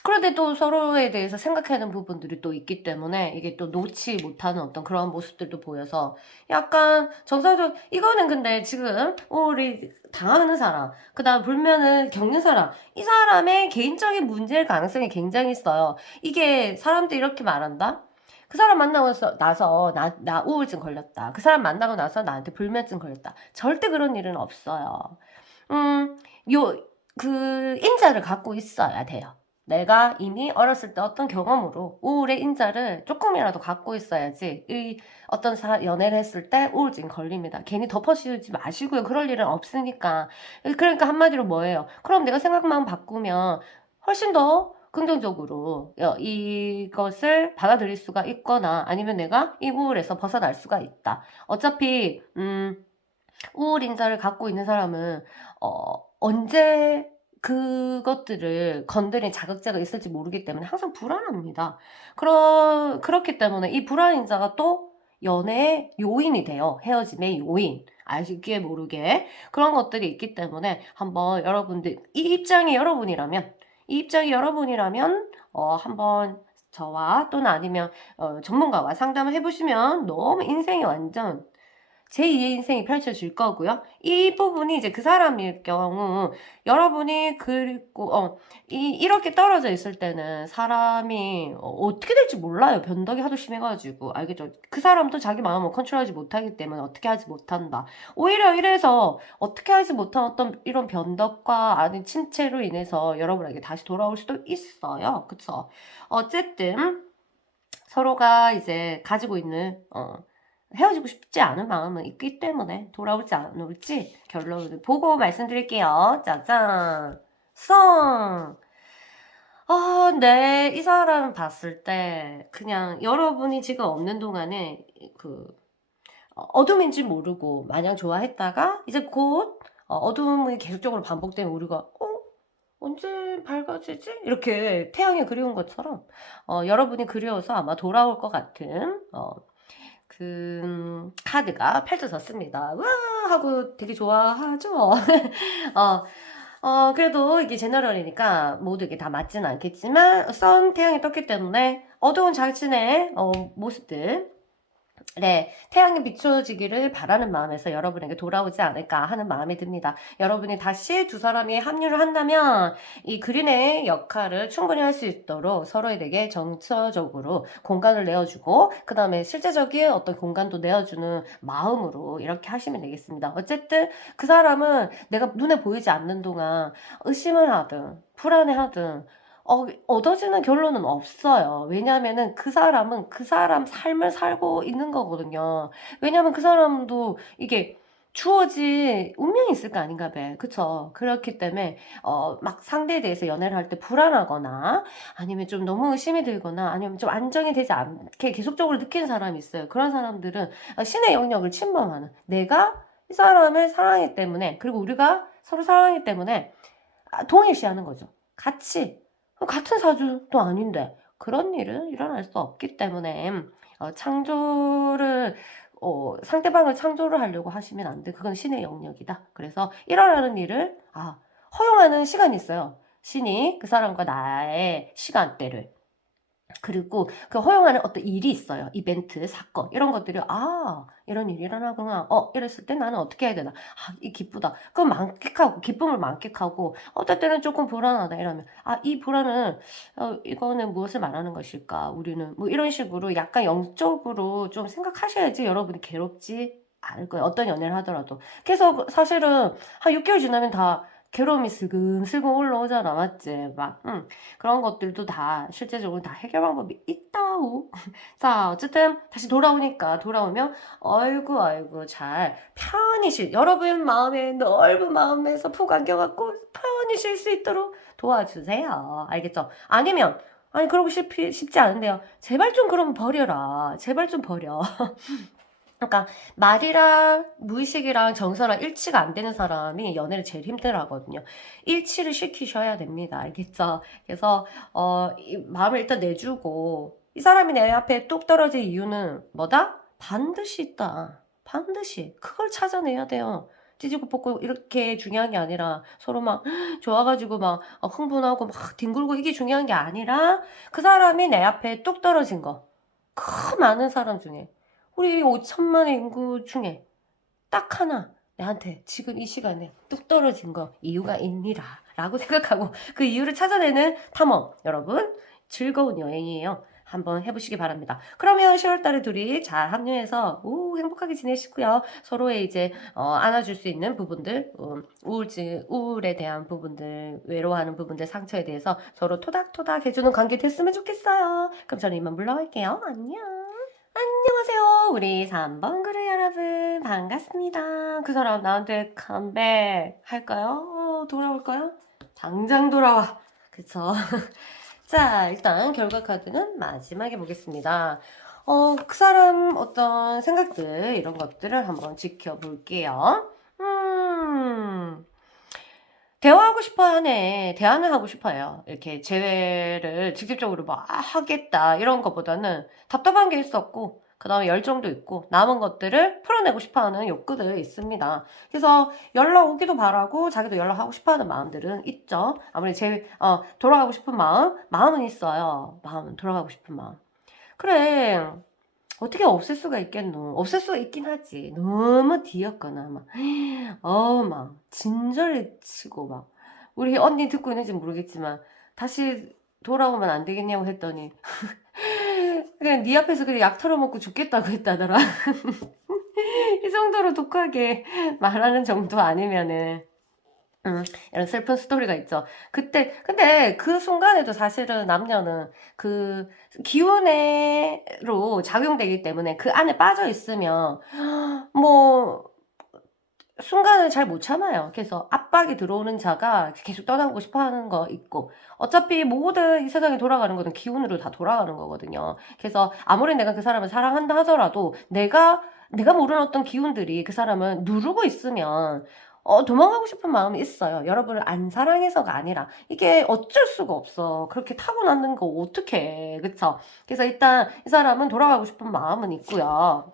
그런데 또 서로에 대해서 생각하는 부분들이 또 있기 때문에 이게 또 놓지 못하는 어떤 그런 모습들도 보여서 약간 정서적 이거는 근데 지금 우리 당하는 사람 그 다음 불면을 겪는 사람 이 사람의 개인적인 문제일 가능성이 굉장히 있어요. 이게 사람들이 이렇게 말한다? 그 사람 만나고 나서 나 우울증 걸렸다. 그 사람 만나고 나서 나한테 불면증 걸렸다. 절대 그런 일은 없어요. 음, 인자를 갖고 있어야 돼요. 내가 이미 어렸을 때 어떤 경험으로 우울의 인자를 조금이라도 갖고 있어야지 어떤 연애를 했을 때 우울증 걸립니다. 괜히 덮어씌우지 마시고요. 그럴 일은 없으니까. 그러니까 한마디로 뭐예요? 그럼 내가 생각만 바꾸면 훨씬 더 긍정적으로 이것을 받아들일 수가 있거나 아니면 내가 이 우울에서 벗어날 수가 있다. 어차피 우울 인자를 갖고 있는 사람은 언제 그것들을 건드린 자극제가 있을지 모르기 때문에 항상 불안합니다. 그렇기 때문에 이 불안 인자가 또 연애의 요인이 돼요. 헤어짐의 요인. 알게 모르게 그런 것들이 있기 때문에 한번 여러분들 이 입장이 여러분이라면 한번 저와 또는 아니면 전문가와 상담을 해보시면 너무 인생이 완전 제2의 인생이 펼쳐질 거고요. 이 부분이 이제 그 사람일 경우 여러분이 그리고 이렇게 떨어져 있을 때는 사람이 어떻게 될지 몰라요. 변덕이 하도 심해가지고 알겠죠? 그 사람도 자기 마음을 컨트롤하지 못하기 때문에 어떻게 하지 못한다. 오히려 이래서 어떻게 하지 못한 어떤 이런 변덕과 아닌 침체로 인해서 여러분에게 다시 돌아올 수도 있어요. 그쵸? 어쨌든 서로가 이제 가지고 있는 헤어지고 싶지 않은 마음은 있기 때문에 돌아올지 안 올지 결론을 보고 말씀드릴게요. 짜잔. 썽. 네. 이 사람 봤을 때 그냥 여러분이 지금 없는 동안에 어둠인지 모르고 마냥 좋아했다가 이제 곧 어둠이 계속적으로 반복되면 우리가 언제 밝아지지? 이렇게 태양이 그리운 것처럼 여러분이 그리워서 아마 돌아올 것 같은 카드가 펼쳐졌습니다. 와! 하고 되게 좋아하죠? 그래도 이게 제너럴이니까 모두에게 다 맞지는 않겠지만, 태양이 떴기 때문에 어두운 자신의 모습들, 네, 태양이 비춰지기를 바라는 마음에서 여러분에게 돌아오지 않을까 하는 마음이 듭니다. 여러분이 다시 두 사람이 합류를 한다면 이 그린의 역할을 충분히 할 수 있도록 서로에게 정서적으로 공간을 내어주고 그 다음에 실제적인 어떤 공간도 내어주는 마음으로 이렇게 하시면 되겠습니다. 어쨌든 그 사람은 내가 눈에 보이지 않는 동안 의심을 하든 불안해하든 얻어지는 결론은 없어요. 왜냐면은 그 사람은 그 사람 삶을 살고 있는 거거든요. 왜냐면 그 사람도 이게 주어진 운명이 있을 거 아닌가 봐. 그쵸? 그렇기 때문에, 막 상대에 대해서 연애를 할 때 불안하거나, 아니면 좀 너무 의심이 들거나, 아니면 좀 안정이 되지 않게 계속적으로 느끼는 사람이 있어요. 그런 사람들은 신의 영역을 침범하는, 내가 이 사람을 사랑하기 때문에, 그리고 우리가 서로 사랑하기 때문에, 동일시하는 거죠. 같은 사주도 아닌데 그런 일은 일어날 수 없기 때문에 창조를 상대방을 창조를 하려고 하시면 안 돼. 그건 신의 영역이다. 그래서 일어나는 일을 허용하는 시간이 있어요. 신이 그 사람과 나의 시간대를 그리고 그 허용하는 어떤 일이 있어요. 이벤트, 사건 이런 것들이 이런 일이 일어나구나. 이랬을 때 나는 어떻게 해야 되나. 이 기쁘다. 그럼 만끽하고 기쁨을 만끽하고 어떨 때는 조금 불안하다 이러면 이 불안은 이거는 무엇을 말하는 것일까? 우리는 뭐 이런 식으로 약간 영적으로 좀 생각하셔야지 여러분이 괴롭지 않을 거예요. 어떤 연애를 하더라도. 그래서 사실은 한 6개월 지나면 다 괴로움이 슬금슬금 올라오잖아, 맞지? 막, 그런 것들도 다 실제적으로 다 해결 방법이 있다우. 자, 어쨌든 다시 돌아오면 아이고 잘 편히 여러분 마음에 넓은 마음에서 푹 안겨갖고 편히 쉴 수 있도록 도와주세요. 알겠죠? 아니면 아니 그러고 싶지 않은데요. 제발 좀 그럼 버려라. 제발 좀 버려. 그러니까 말이랑 무의식이랑 정서랑 일치가 안 되는 사람이 연애를 제일 힘들어하거든요. 일치를 시키셔야 됩니다. 알겠죠? 그래서 이 마음을 일단 내주고 이 사람이 내 앞에 뚝 떨어질 이유는 뭐다? 반드시 있다. 반드시 그걸 찾아내야 돼요. 찌지고 볶고 이렇게 중요한 게 아니라 서로 막 좋아가지고 막 흥분하고 막 뒹굴고 이게 중요한 게 아니라 그 사람이 내 앞에 뚝 떨어진 거. 그 많은 사람 중에 우리 5천만의 인구 중에 딱 하나 내한테 지금 이 시간에 뚝 떨어진 거 이유가 있니라 라고 생각하고 그 이유를 찾아내는 탐험 여러분 즐거운 여행이에요. 한번 해보시기 바랍니다. 그러면 10월달에 둘이 잘 합류해서 행복하게 지내시고요. 서로의 이제 안아줄 수 있는 부분들, 우울에 대한 부분들, 외로워하는 부분들, 상처에 대해서 서로 토닥토닥 해주는 관계 됐으면 좋겠어요. 그럼 저는 이만 물러갈게요. 안녕. 안녕하세요. 우리 3번 그루 여러분 반갑습니다. 그 사람 나한테 컴백 할까요? 돌아올까요? 당장 돌아와. 그쵸? 자, 일단 결과 카드는 마지막에 보겠습니다. 그 사람 어떤 생각들 이런 것들을 한번 지켜볼게요. 대화하고 싶어 하네. 대화는 하고 싶어요. 이렇게 재회를 직접적으로 막 하겠다 이런 것보다는 답답한 게 있었고 그 다음에 열정도 있고 남은 것들을 풀어내고 싶어하는 욕구들이 있습니다. 그래서 연락 오기도 바라고 자기도 연락하고 싶어하는 마음들은 있죠. 아무래도 돌아가고 싶은 마음은 있어요. 마음은 돌아가고 싶은 마음. 그래. 어떻게 없앨 수가 있겠노? 없앨 수가 있긴 하지. 너무 뒤였거나, 막, 진저리 치고, 막. 우리 언니 듣고 있는지 모르겠지만, 다시 돌아오면 안 되겠냐고 했더니, 그냥 네 앞에서 그냥 약 털어먹고 죽겠다고 했다더라. 이 정도로 독하게 말하는 정도 아니면은, 이런 슬픈 스토리가 있죠. 근데 그 순간에도 사실은 남녀는 그 기운으로 작용되기 때문에 그 안에 빠져 있으면, 뭐, 순간을 잘 못 참아요. 그래서 압박이 들어오는 자가 계속 떠나고 싶어 하는 거 있고, 어차피 모든 이 세상에 돌아가는 거는 기운으로 다 돌아가는 거거든요. 그래서 아무리 내가 그 사람을 사랑한다 하더라도 내가 모르는 어떤 기운들이 그 사람을 누르고 있으면 도망가고 싶은 마음이 있어요. 여러분을 안 사랑해서가 아니라 이게 어쩔 수가 없어. 그렇게 타고나는 거 어떡해. 그쵸? 그래서 일단 이 사람은 돌아가고 싶은 마음은 있고요.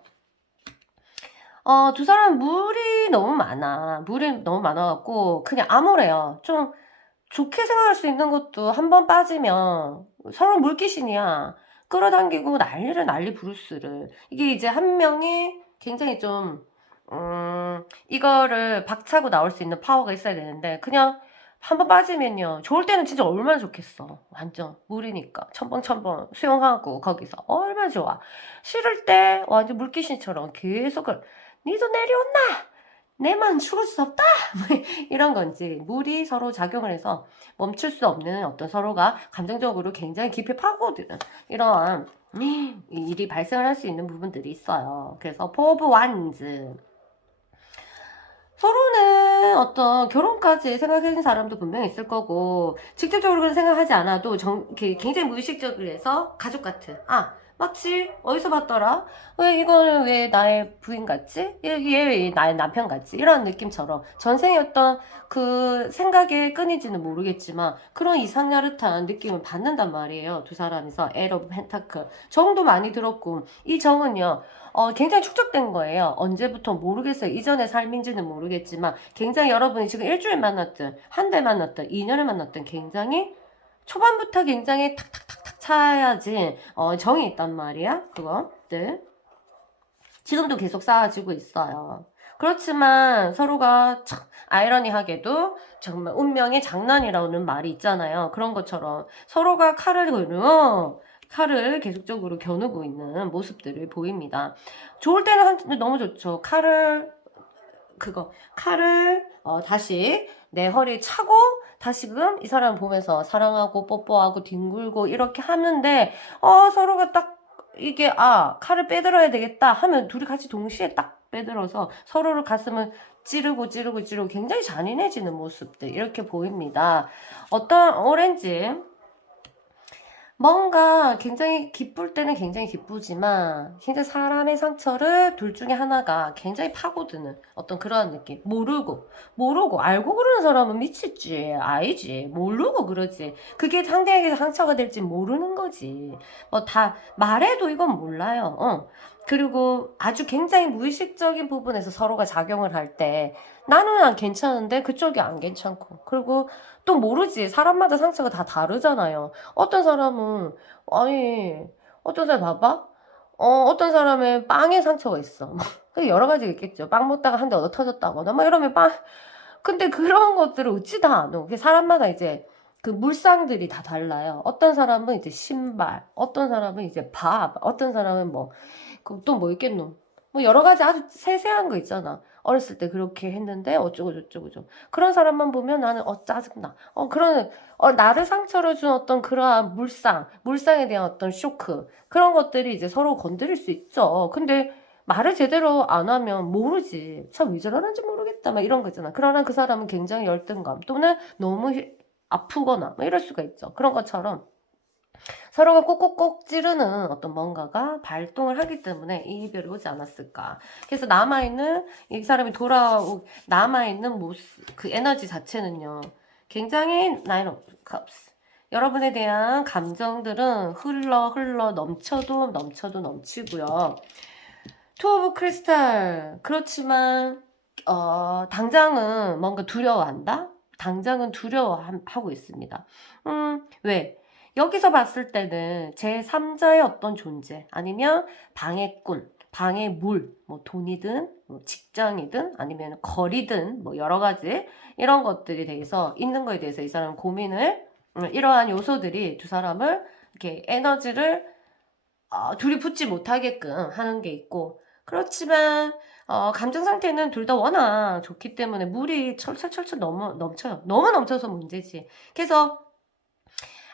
두 사람 물이 너무 많아. 물이 너무 많아갖고, 그냥 암울해요. 좋게 생각할 수 있는 것도 한 번 빠지면 서로 물귀신이야. 끌어당기고 난리 브루스를. 이게 이제 한 명이 굉장히 좀 이거를 박차고 나올 수 있는 파워가 있어야 되는데 그냥 한 번 빠지면요. 좋을 때는 진짜 얼마나 좋겠어. 완전 물이니까 첨벙첨벙 수영하고 거기서 얼마나 좋아. 싫을 때 완전 물귀신처럼 계속 니도 내려온나? 내만 죽을 수 없다? 이런 건지 물이 서로 작용을 해서 멈출 수 없는 어떤 서로가 감정적으로 굉장히 깊이 파고드는 이러한 일이 발생을 할 수 있는 부분들이 있어요. 그래서 포브 완즈 서로는 어떤 결혼까지 생각하는 사람도 분명히 있을 거고 직접적으로 그런 생각하지 않아도 굉장히 무의식적으로 해서 가족 같은 마치 어디서 봤더라? 왜 이거는 왜 나의 부인 같지? 얘 왜 나의 남편 같지? 이런 느낌처럼 전생의 어떤 그 생각의 끈인지는 모르겠지만 그런 이상야릇한 느낌을 받는단 말이에요. 두 사람이서 에러 오브 펜타클 정도 많이 들었고 이 정은요 굉장히 축적된 거예요. 언제부터 모르겠어요. 이전의 삶인지는 모르겠지만 굉장히 여러분이 지금 일주일 만났든 한 달 만났든 2년을 만났든 굉장히 초반부터 굉장히 탁탁탁탁 차야지 정이 있단 말이야. 그것들 지금도 계속 쌓아지고 있어요. 그렇지만 서로가 참 아이러니하게도 정말 운명의 장난이라는 말이 있잖아요. 그런 것처럼 서로가 칼을 계속적으로 겨누고 있는 모습들을 보입니다. 좋을 때는 너무 좋죠. 칼을 다시 내 허리에 차고 다시금 이 사람을 보면서 사랑하고 뽀뽀하고 뒹굴고 이렇게 하는데 서로가 딱 이게 칼을 빼들어야 되겠다 하면 둘이 같이 동시에 딱 빼들어서 서로를 가슴을 찌르고 굉장히 잔인해지는 모습들 이렇게 보입니다. 어떤 오렌지 뭔가 굉장히 기쁠 때는 굉장히 기쁘지만 굉장히 사람의 상처를 둘 중에 하나가 굉장히 파고드는 어떤 그러한 느낌. 모르고 알고 그러는 사람은 미치지 아니지 모르고 그러지. 그게 상대에게 상처가 될지 모르는 거지. 뭐 다 말해도 이건 몰라요. 그리고 아주 굉장히 무의식적인 부분에서 서로가 작용을 할 때 나는 안 괜찮은데 그쪽이 안 괜찮고 그리고 또 모르지. 사람마다 상처가 다 다르잖아요. 어떤 사람은 아니 어떤 사람 봐봐. 어떤 사람은 빵에 상처가 있어. 여러 가지 있겠죠. 빵 먹다가 한 대 얻어 터졌다거나 막 이러면 근데 그런 것들을 어찌 다 아노. 사람마다 이제 그 물상들이 다 달라요. 어떤 사람은 이제 신발, 어떤 사람은 이제 밥, 어떤 사람은 또 뭐 있겠노? 뭐 여러 가지 아주 세세한 거 있잖아. 어렸을 때 그렇게 했는데 어쩌고 저쩌고 저. 그런 사람만 보면 나는 짜증나. 나를 상처를 준 어떤 그러한 물상에 대한 어떤 쇼크 그런 것들이 이제 서로 건드릴 수 있죠. 근데 말을 제대로 안 하면 모르지. 참 왜 저러는지 모르겠다. 막 이런 거 있잖아. 그러나 그 사람은 굉장히 열등감 또는 너무 아프거나 뭐 이럴 수가 있죠. 그런 것처럼 서로가 꼭꼭꼭 찌르는 어떤 뭔가가 발동을 하기 때문에 이 이별이 오지 않았을까. 그래서 이 사람이 남아있는 모습, 그 에너지 자체는요. 굉장히 나인 오브 컵스. 여러분에 대한 감정들은 흘러 넘쳐도 넘치고요. 투 오브 크리스탈. 그렇지만 당장은 뭔가 두려워한다? 당장은 두려워하고 있습니다. 왜? 여기서 봤을 때는 제3자의 어떤 존재 아니면 방해꾼, 방해물, 뭐 돈이든 뭐 직장이든 아니면 거리든 뭐 여러 가지 이런 것들이 대해서 있는 거에 대해서 이 사람은 고민을 이러한 요소들이 두 사람을 이렇게 에너지를 둘이 붙지 못하게끔 하는 게 있고 그렇지만 감정 상태는 둘 다 워낙 좋기 때문에 물이 철철철철 넘쳐요. 너무 넘쳐서 문제지. 그래서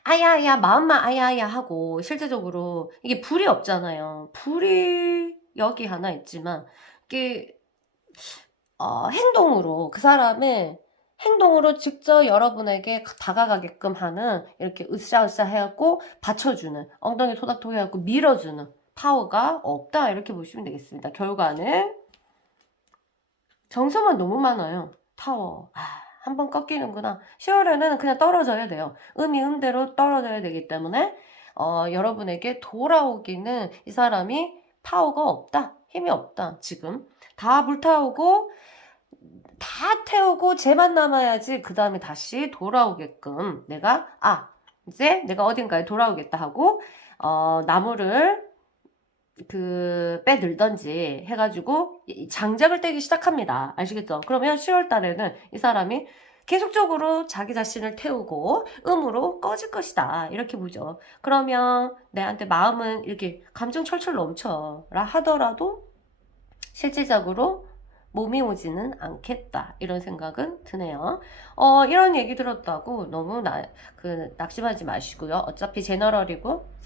아야야 마음만 아야야 하고 실제적으로 이게 불이 없잖아요. 불이 여기 하나 있지만 이게 행동으로 그 사람의 행동으로 직접 여러분에게 다가가게끔 하는 이렇게 으쌰으쌰 해갖고 받쳐주는 엉덩이 토닥토닥 해갖고 밀어주는 파워가 없다 이렇게 보시면 되겠습니다. 결과는 정서만 너무 많아요. 타워 한 번 꺾이는구나. 10월에는 그냥 떨어져야 돼요. 음대로 떨어져야 되기 때문에 여러분에게 돌아오기는 이 사람이 파워가 없다. 힘이 없다. 지금 다 불타오고 다 태우고 쟤만 남아야지 그 다음에 다시 돌아오게끔 이제 내가 어딘가에 돌아오겠다 하고 나무를 빼들던지 해가지고 장작을 떼기 시작합니다. 아시겠죠? 그러면 10월 달에는 이 사람이 계속적으로 자기 자신을 태우고 음으로 꺼질 것이다. 이렇게 보죠. 그러면 내한테 마음은 이렇게 감정 철철 넘쳐라 하더라도 실질적으로 몸이 오지는 않겠다. 이런 생각은 드네요. 이런 얘기 들었다고 너무 낙심하지 마시고요. 어차피 제너럴이고,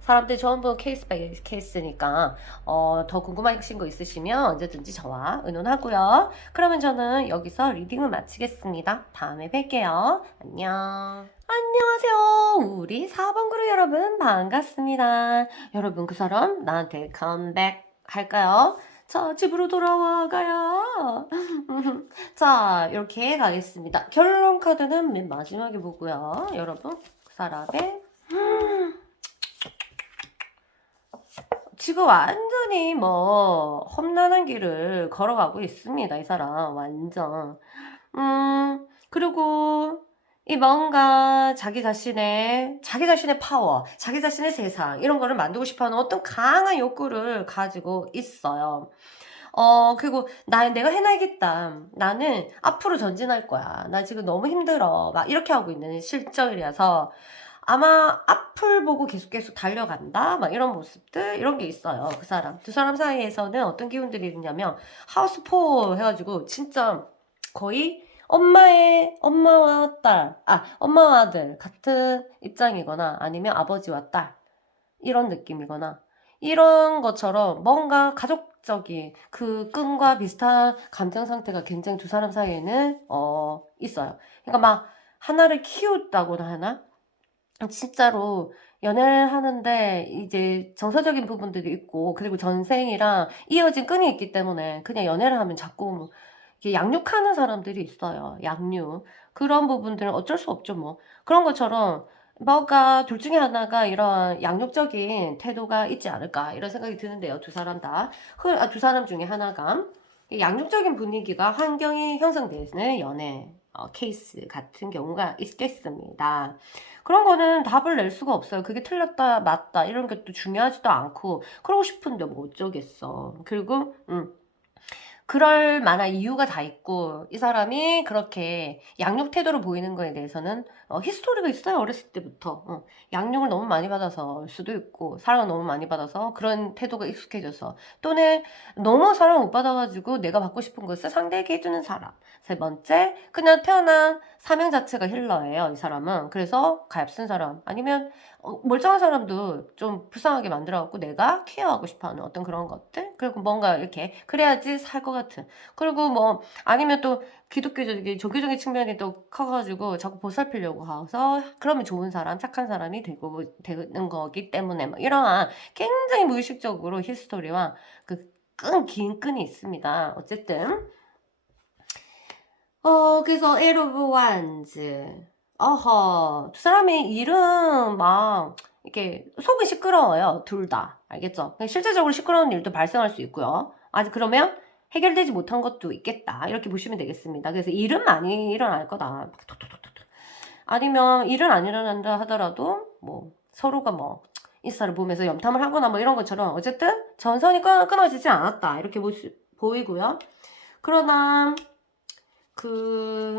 사람들 전부 케이스 바이 케이스니까, 더 궁금하신 거 있으시면 언제든지 저와 의논하고요. 그러면 저는 여기서 리딩을 마치겠습니다. 다음에 뵐게요. 안녕. 안녕하세요. 우리 4번 그룹 여러분, 반갑습니다. 여러분, 그 사람 나한테 컴백 할까요? 자, 집으로 돌아와가요. 자, 이렇게 가겠습니다. 결론 카드는 맨 마지막에 보고요. 여러분, 그 사람의 지금 완전히 험난한 길을 걸어가고 있습니다. 이 사람, 완전. 그리고 뭔가 자기 자신의 파워, 자기 자신의 세상, 이런 거를 만들고 싶어 하는 어떤 강한 욕구를 가지고 있어요. 그리고 내가 해내겠다. 나는 앞으로 전진할 거야. 나 지금 너무 힘들어. 막 이렇게 하고 있는 실정이라서 아마 앞을 보고 계속 달려간다. 막 이런 모습들, 이런 게 있어요. 그 사람. 두 사람 사이에서는 어떤 기운들이 있냐면, 하우스 4 해가지고, 진짜 거의 엄마와 엄마와 아들 같은 입장이거나 아니면 아버지와 딸. 이런 느낌이거나 이런 것처럼 뭔가 가족적인 그 끈과 비슷한 감정 상태가 굉장히 두 사람 사이에는 있어요. 그러니까 막 하나를 키웠다고나 하나? 진짜로 연애를 하는데 이제 정서적인 부분들이 있고 그리고 전생이랑 이어진 끈이 있기 때문에 그냥 연애를 하면 자꾸 이렇게 양육하는 사람들이 있어요. 양육. 그런 부분들은 어쩔 수 없죠, 뭐. 그런 것처럼 뭔가 둘 중에 하나가 이런 양육적인 태도가 있지 않을까 이런 생각이 드는데요. 두 사람 다. 두 사람 중에 하나가 양육적인 분위기가 환경이 형성되는 연애 케이스 같은 경우가 있겠습니다. 그런 거는 답을 낼 수가 없어요. 그게 틀렸다, 맞다, 이런 게 또 중요하지도 않고, 그러고 싶은데 뭐 어쩌겠어. 그리고, 그럴 만한 이유가 다 있고 이 사람이 그렇게 양육 태도를 보이는 거에 대해서는 히스토리가 있어요. 어렸을 때부터 양육을 너무 많이 받아서 수도 있고 사랑을 너무 많이 받아서 그런 태도가 익숙해져서 또는 너무 사랑을 못 받아가지고 내가 받고 싶은 것을 상대에게 해주는 사람. 세 번째, 그냥 태어난 사명 자체가 힐러예요. 이 사람은. 그래서 가엾은 사람 아니면 멀쩡한 사람도 좀 불쌍하게 만들어갖고 내가 케어하고 싶어하는 어떤 그런 것들. 그리고 뭔가 이렇게 그래야지 살 것 같은. 그리고 아니면 또 기독교적인 종교적인 측면이 또 커가지고 자꾸 보살피려고 해서 그러면 좋은 사람, 착한 사람이 되는 거기 때문에 이러한 굉장히 무의식적으로 히스토리와 긴 끈이 있습니다. 어쨌든 그래서 에로브 완즈. 두 사람의 일은 이렇게 속은 시끄러워요. 둘 다. 알겠죠? 실제적으로 시끄러운 일도 발생할 수 있고요. 아직 그러면 해결되지 못한 것도 있겠다. 이렇게 보시면 되겠습니다. 그래서 일은 많이 일어날 거다. 아니면 일은 안 일어난다 하더라도 서로가 인스타를 보면서 염탐을 하거나 이런 것처럼 어쨌든 전선이 끊어지지 않았다. 이렇게 보이고요. 그러나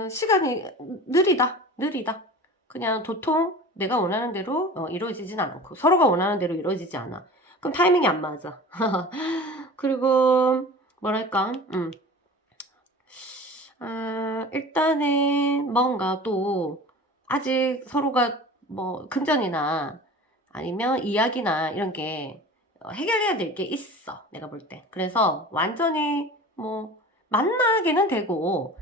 시간이 느리다. 그냥 도통 내가 원하는 대로 이루어지진 않고 서로가 원하는 대로 이루어지지 않아. 그럼 타이밍이 안 맞아. 그리고 뭐랄까, 일단은 뭔가 또 아직 서로가 금전이나 아니면 이야기나 이런 게 해결해야 될 게 있어. 내가 볼 때. 그래서 완전히 만나기는 되고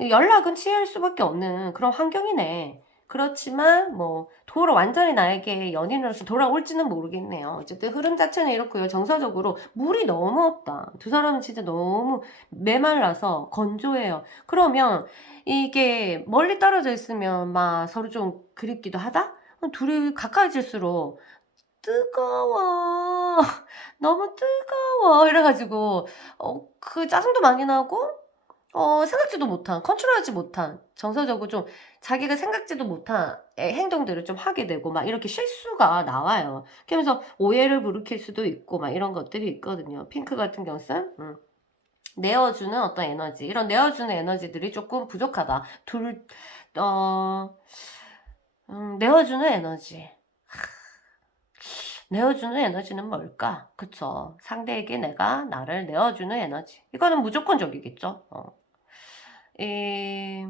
연락은 취할 수밖에 없는 그런 환경이네. 그렇지만 완전히 나에게 연인으로서 돌아올지는 모르겠네요. 어쨌든 흐름 자체는 이렇고요. 정서적으로 물이 너무 없다. 두 사람은 진짜 너무 메말라서 건조해요. 그러면 이게 멀리 떨어져 있으면 서로 좀 그립기도 하다? 둘이 가까워질수록 뜨거워. 너무 뜨거워. 이래가지고 짜증도 많이 나고 생각지도 못한, 컨트롤하지 못한, 정서적으로 좀 자기가 생각지도 못한 행동들을 좀 하게 되고, 막 이렇게 실수가 나와요. 그러면서 오해를 불러일 수도 있고, 막 이런 것들이 있거든요. 핑크 같은 경우는, 내어주는 어떤 에너지, 이런 내어주는 에너지들이 조금 부족하다. 어, 내어주는 에너지. 내어주는 에너지는 뭘까? 그쵸. 상대에게 내가 나를 내어주는 에너지. 이거는 무조건적이겠죠. 이,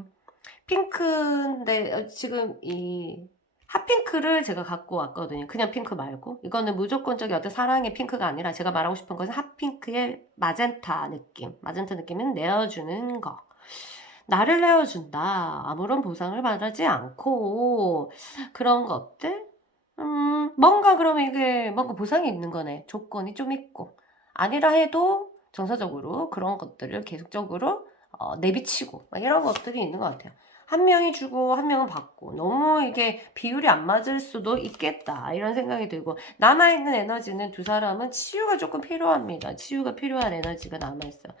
핑크인데, 지금 이, 핫핑크를 제가 갖고 왔거든요. 그냥 핑크 말고. 이거는 무조건적인 어떤 사랑의 핑크가 아니라 제가 말하고 싶은 것은 핫핑크의 마젠타 느낌. 마젠타 느낌은 내어주는 거. 나를 내어준다. 아무런 보상을 바라지 않고, 그런 것들? 뭔가 그러면 이게 뭔가 보상이 있는 거네. 조건이 좀 있고. 아니라 해도 정서적으로 그런 것들을 계속적으로 내비치고 막 이런 것들이 있는 것 같아요. 한 명이 주고 한 명은 받고 너무 이게 비율이 안 맞을 수도 있겠다 이런 생각이 들고 남아있는 에너지는 두 사람은 치유가 조금 필요합니다. 치유가 필요한 에너지가 남아있어요.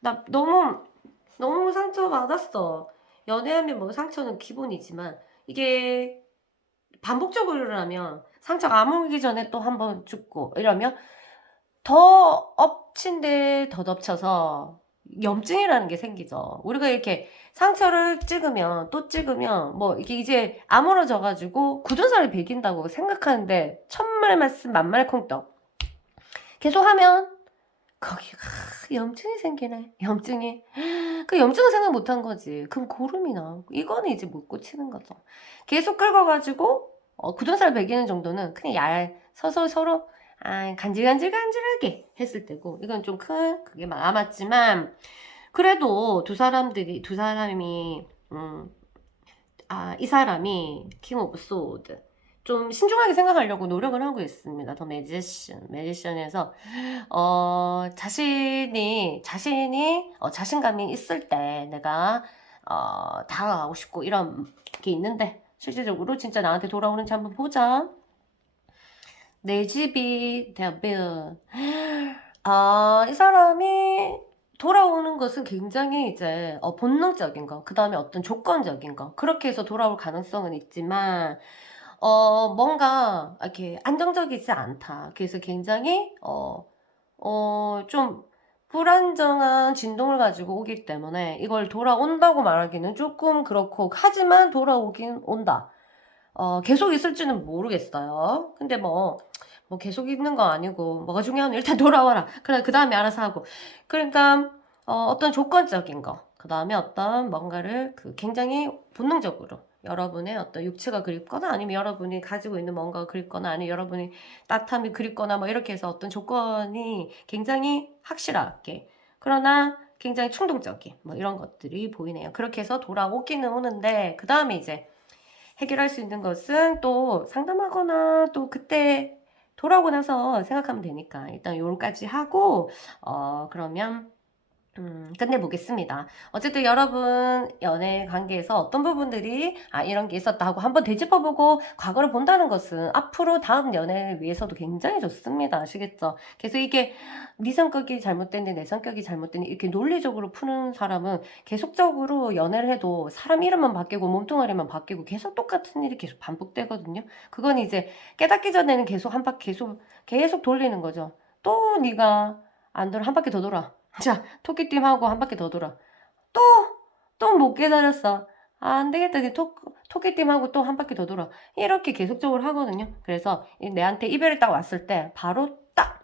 나 너무 상처받았어. 연애하면 뭐 상처는 기본이지만 이게 반복적으로라면 상처가 아물기 전에 또 한 번 죽고 이러면 더 엎친 데 더 덮쳐서 염증이라는 게 생기죠. 우리가 이렇게 상처를 찍으면 또 찍으면 뭐 이게 이제 아물어져 가지고 굳은 살이 배긴다고 생각하는데 천만의 말씀 만만의 콩떡 계속하면 거기 염증이 생기네. 염증이 그 염증을 생각 못한 거지. 그럼 고름이 나오고 이거는 이제 못 고치는 거죠. 계속 긁어가지고 굳은 살 배기는 정도는 그냥 서로 간질간질간질하게 했을 때고 이건 좀 큰 그게 남았지만 그래도 두 사람이 이 사람이 킹 오브 소드 좀 신중하게 생각하려고 노력을 하고 있습니다. 더 매지션에서 자신이 자신감이 있을 때 내가 다가가고 싶고 이런 게 있는데 실질적으로 진짜 나한테 돌아오는지 한번 보자. 내 집이 데빌. 이 사람이 돌아오는 것은 굉장히 이제 본능적인 거, 그 다음에 어떤 조건적인 거 그렇게 해서 돌아올 가능성은 있지만 뭔가 이렇게 안정적이지 않다. 그래서 굉장히 좀 불안정한 진동을 가지고 오기 때문에 이걸 돌아온다고 말하기는 조금 그렇고 하지만 돌아오긴 온다. 계속 있을지는 모르겠어요. 근데 뭐 계속 있는 거 아니고 뭐가 중요하면 일단 돌아와라. 그래 그 다음에 알아서 하고. 그러니까 어떤 조건적인 거, 그 다음에 어떤 뭔가를 굉장히 본능적으로 여러분의 어떤 육체가 그립거나 아니면 여러분이 가지고 있는 뭔가가 그립거나 아니면 여러분이 따뜻함이 그립거나 뭐 이렇게 해서 어떤 조건이 굉장히 확실하게 그러나 굉장히 충동적인 뭐 이런 것들이 보이네요. 그렇게 해서 돌아오기는 오는데 그 다음에 이제 해결할 수 있는 것은 또 상담하거나 또 그때 돌아오고 나서 생각하면 되니까 일단 요까지 하고 그러면 끝내보겠습니다. 어쨌든 여러분 연애 관계에서 어떤 부분들이 이런 게 있었다 하고 한번 되짚어보고 과거를 본다는 것은 앞으로 다음 연애를 위해서도 굉장히 좋습니다. 아시겠죠? 그래서 이게 네 성격이 잘못됐네 내 성격이 잘못됐네 이렇게 논리적으로 푸는 사람은 계속적으로 연애를 해도 사람 이름만 바뀌고 몸뚱아리만 바뀌고 계속 똑같은 일이 계속 반복되거든요. 그건 이제 깨닫기 전에는 계속 한 바퀴 계속 돌리는 거죠. 또 네가 안 돌아 한 바퀴 더 돌아. 자, 토끼띠하고 한 바퀴 더 돌아. 또, 또 못 깨달았어. 안 되겠다. 토끼띠하고 또 한 바퀴 더 돌아. 이렇게 계속적으로 하거든요. 그래서 내한테 이별이 딱 왔을 때 바로 딱,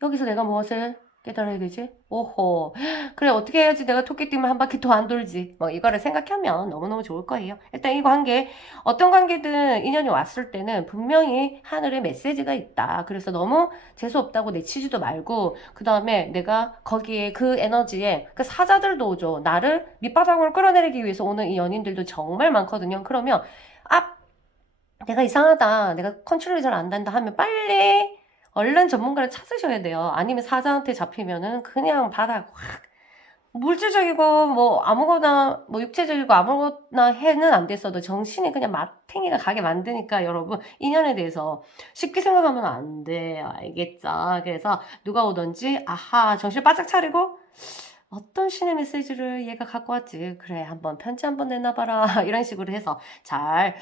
여기서 내가 무엇을 깨달아야 되지? 오호. 그래, 어떻게 해야지 내가 토끼띠만 한 바퀴 더 안 돌지? 뭐, 이거를 생각하면 너무너무 좋을 거예요. 일단 이 관계, 어떤 관계든 인연이 왔을 때는 분명히 하늘에 메시지가 있다. 그래서 너무 재수없다고 내치지도 말고, 그 다음에 내가 거기에 그 에너지에 그 사자들도 오죠. 나를 밑바닥으로 끌어내리기 위해서 오는 이 연인들도 정말 많거든요. 그러면, 내가 이상하다. 내가 컨트롤이 잘 안 된다 하면 빨리 얼른 전문가를 찾으셔야 돼요. 아니면 사자한테 잡히면은 그냥 바닥 확 물질적이고 뭐 아무거나 뭐 육체적이고 아무거나 해는 안 됐어도 정신이 그냥 마탱이가 가게 만드니까 여러분 인연에 대해서 쉽게 생각하면 안 돼요. 알겠죠? 그래서 누가 오든지 정신 바짝 차리고 어떤 신의 메시지를 얘가 갖고 왔지? 그래, 한번 편지 한번 내놔봐라. 이런 식으로 해서 잘,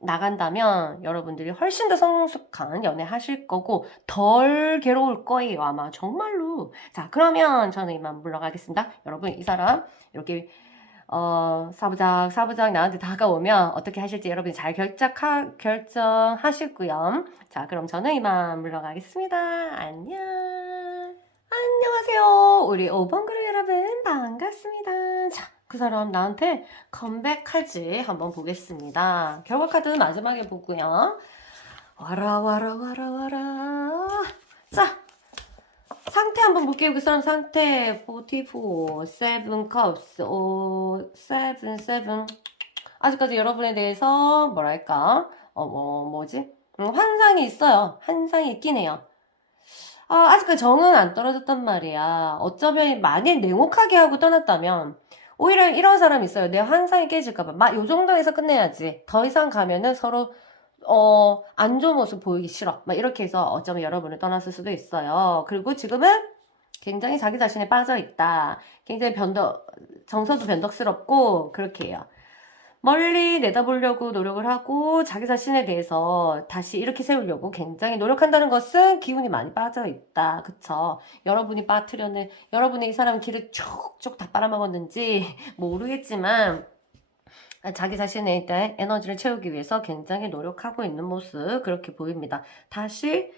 나간다면 여러분들이 훨씬 더 성숙한 연애 하실 거고, 덜 괴로울 거예요, 아마. 정말로. 자, 그러면 저는 이만 물러가겠습니다. 여러분, 이 사람, 이렇게, 사부작 나한테 다가오면 어떻게 하실지 여러분이 잘 결정하시고요. 자, 그럼 저는 이만 물러가겠습니다. 안녕. 안녕하세요. 우리 5번 그룹 여러분 반갑습니다. 자, 그 사람 나한테 컴백할지 한번 보겠습니다. 결과 카드 마지막에 보고요. 와라 와라 와라 와라. 자, 상태 한번 볼게요. 그 사람 상태 44, 7 cups, 7. 아직까지 여러분에 대해서 뭐랄까 뭐지? 환상이 있어요. 환상이 있긴 해요. 아직까지 정은 안 떨어졌단 말이야. 어쩌면 만일 냉혹하게 하고 떠났다면 오히려 이런 사람이 있어요. 내 환상이 깨질까봐. 요 정도에서 끝내야지. 더 이상 가면은 서로 안 좋은 모습 보이기 싫어. 이렇게 해서 어쩌면 여러분을 떠났을 수도 있어요. 그리고 지금은 굉장히 자기 자신에 빠져 있다. 굉장히 정서도 변덕스럽고 그렇게 해요. 멀리 내다보려고 노력을 하고 자기 자신에 대해서 다시 이렇게 세우려고 굉장히 노력한다는 것은 기운이 많이 빠져 있다. 그쵸? 여러분의 이 사람은 길을 쭉쭉 다 빨아먹었는지 모르겠지만 자기 자신의 일단 에너지를 채우기 위해서 굉장히 노력하고 있는 모습 그렇게 보입니다. 다시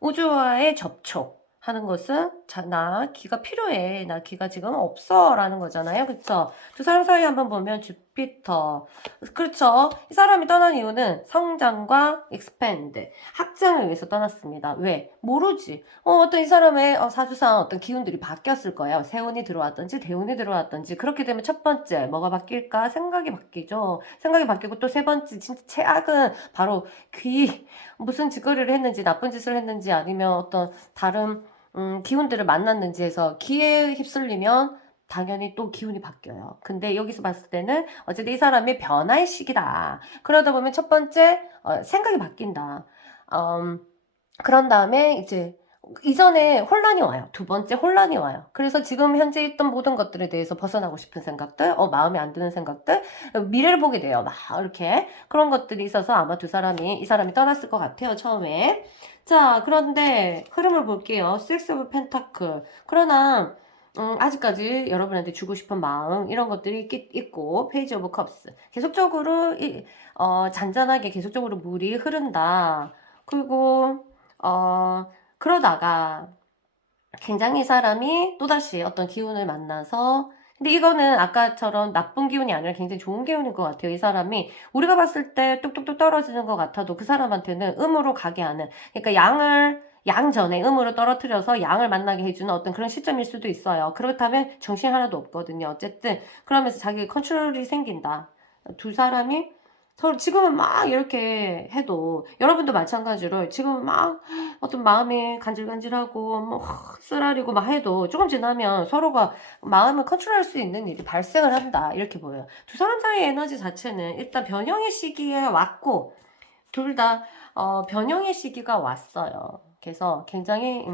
우주와의 접촉 하는 것은 나 기가 필요해. 나 기가 지금 없어. 라는 거잖아요. 그쵸? 두 사람 사이 한번 보면 주피터. 그렇죠. 이 사람이 떠난 이유는 성장과 expand. 확장을 위해서 떠났습니다. 왜? 모르지. 어떤 이 사람의 사주상 어떤 기운들이 바뀌었을 거예요. 세운이 들어왔던지 대운이 들어왔던지. 그렇게 되면 첫 번째 뭐가 바뀔까? 생각이 바뀌죠. 생각이 바뀌고 또 세 번째 진짜 최악은 바로 무슨 짓거리를 했는지 나쁜 짓을 했는지 아니면 어떤 다른 기운들을 만났는지 해서 기에 휩쓸리면 당연히 또 기운이 바뀌어요. 근데 여기서 봤을 때는 어쨌든 이 사람의 변화의 시기다. 그러다 보면 첫 번째 생각이 바뀐다. 그런 다음에 이제 이전에 혼란이 와요. 두 번째 혼란이 와요. 그래서 지금 현재 있던 모든 것들에 대해서 벗어나고 싶은 생각들, 마음에 안 드는 생각들, 미래를 보게 돼요. 막 이렇게 그런 것들이 있어서 아마 이 사람이 떠났을 것 같아요. 처음에. 자, 그런데 흐름을 볼게요. 식스 오브 펜타클. 그러나 아직까지 여러분한테 주고 싶은 마음 이런 것들이 있고 페이지 오브 컵스. 계속적으로 잔잔하게 계속적으로 물이 흐른다. 그리고 그러다가 굉장히 이 사람이 또다시 어떤 기운을 만나서 근데 이거는 아까처럼 나쁜 기운이 아니라 굉장히 좋은 기운인 것 같아요. 이 사람이 우리가 봤을 때 뚝뚝뚝 떨어지는 것 같아도 그 사람한테는 음으로 가게 하는 그러니까 양전에 음으로 떨어뜨려서 양을 만나게 해주는 어떤 그런 시점일 수도 있어요. 그렇다면 정신 하나도 없거든요. 어쨌든 그러면서 자기 컨트롤이 생긴다. 두 사람이 서로 지금은 막 이렇게 해도 여러분도 마찬가지로 지금은 막 어떤 마음이 간질간질하고 뭐 쓰라리고 막 해도 조금 지나면 서로가 마음을 컨트롤할 수 있는 일이 발생을 한다 이렇게 보여요. 두 사람 사이의 에너지 자체는 일단 변형의 시기에 왔고 둘 다 변형의 시기가 왔어요. 그래서 굉장히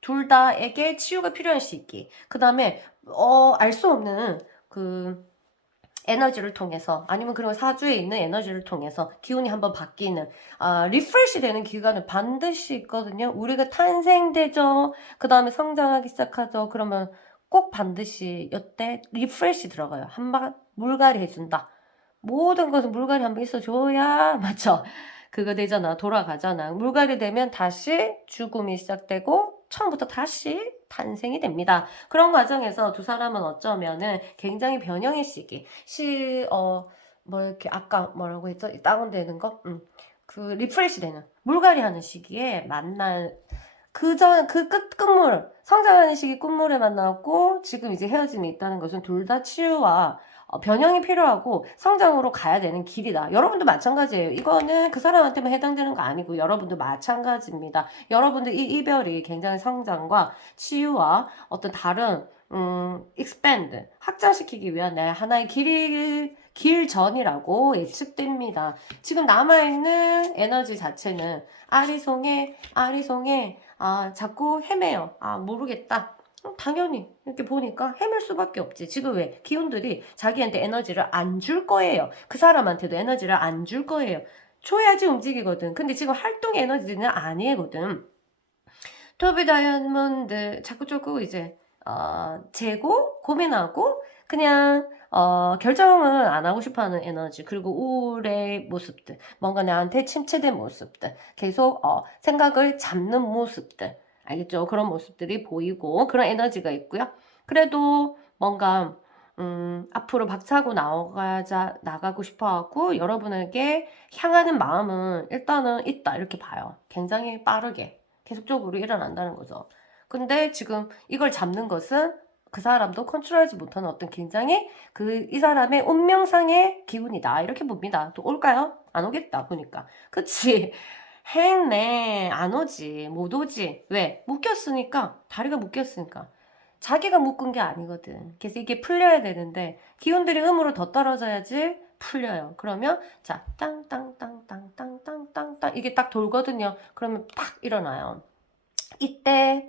둘 다에게 치유가 필요한 시기. 그 다음에 알 수 없는 그 에너지를 통해서 아니면 그런 사주에 있는 에너지를 통해서 기운이 한번 바뀌는 리프레시 되는 기간은 반드시 있거든요. 우리가 탄생되죠. 그 다음에 성장하기 시작하죠. 그러면 꼭 반드시 이때 리프레시 들어가요. 한번 물갈이 해준다. 모든 것은 물갈이 한번 있어줘야 맞죠? 그거 되잖아. 돌아가잖아. 물갈이 되면 다시 죽음이 시작되고 처음부터 다시 탄생이 됩니다. 그런 과정에서 두 사람은 어쩌면은 굉장히 변형의 시기, 뭐 이렇게 아까 뭐라고 했죠? 다운되는 거? 그 리프레시 되는, 물갈이 하는 시기에 만날 그 끝물, 성장하는 시기 끝물에 만나고 지금 이제 헤어짐이 있다는 것은 둘 다 치유와 변형이 필요하고 성장으로 가야 되는 길이다. 여러분도 마찬가지예요. 이거는 그 사람한테만 해당되는 거 아니고 여러분도 마찬가지입니다. 여러분들 이 이별이 굉장히 성장과 치유와 어떤 다른 expand, 확장시키기 위한 하나의 길전이라고 예측됩니다. 지금 남아있는 에너지 자체는 아리송해, 자꾸 헤매요. 모르겠다. 당연히 이렇게 보니까 헤맬 수밖에 없지. 지금 왜 기운들이 자기한테 에너지를 안 줄 거예요. 그 사람한테도 에너지를 안 줄 거예요. 줘야지 움직이거든. 근데 지금 활동의 에너지는 아니거든. 토비 다이아몬드 자꾸 이제 재고 고민하고 그냥 결정을 안 하고 싶어하는 에너지, 그리고 우울의 모습들, 뭔가 나한테 침체된 모습들, 계속 생각을 잡는 모습들, 알겠죠? 그런 모습들이 보이고 그런 에너지가 있고요. 그래도 뭔가 앞으로 박차고 나가고 싶어하고 여러분에게 향하는 마음은 일단은 있다, 이렇게 봐요. 굉장히 빠르게 계속적으로 일어난다는 거죠. 근데 지금 이걸 잡는 것은 그 사람도 컨트롤하지 못하는 어떤 굉장히 이 사람의 운명상의 기운이다, 이렇게 봅니다. 또 올까요? 안 오겠다 보니까. 그치? 행네, 안 오지, 못 오지. 왜? 묶였으니까, 다리가 묶였으니까. 자기가 묶은 게 아니거든. 그래서 이게 풀려야 되는데 기운들이 음으로 더 떨어져야지 풀려요. 그러면 자, 땅땅땅땅땅땅땅땅 이게 딱 돌거든요. 그러면 팍 일어나요. 이때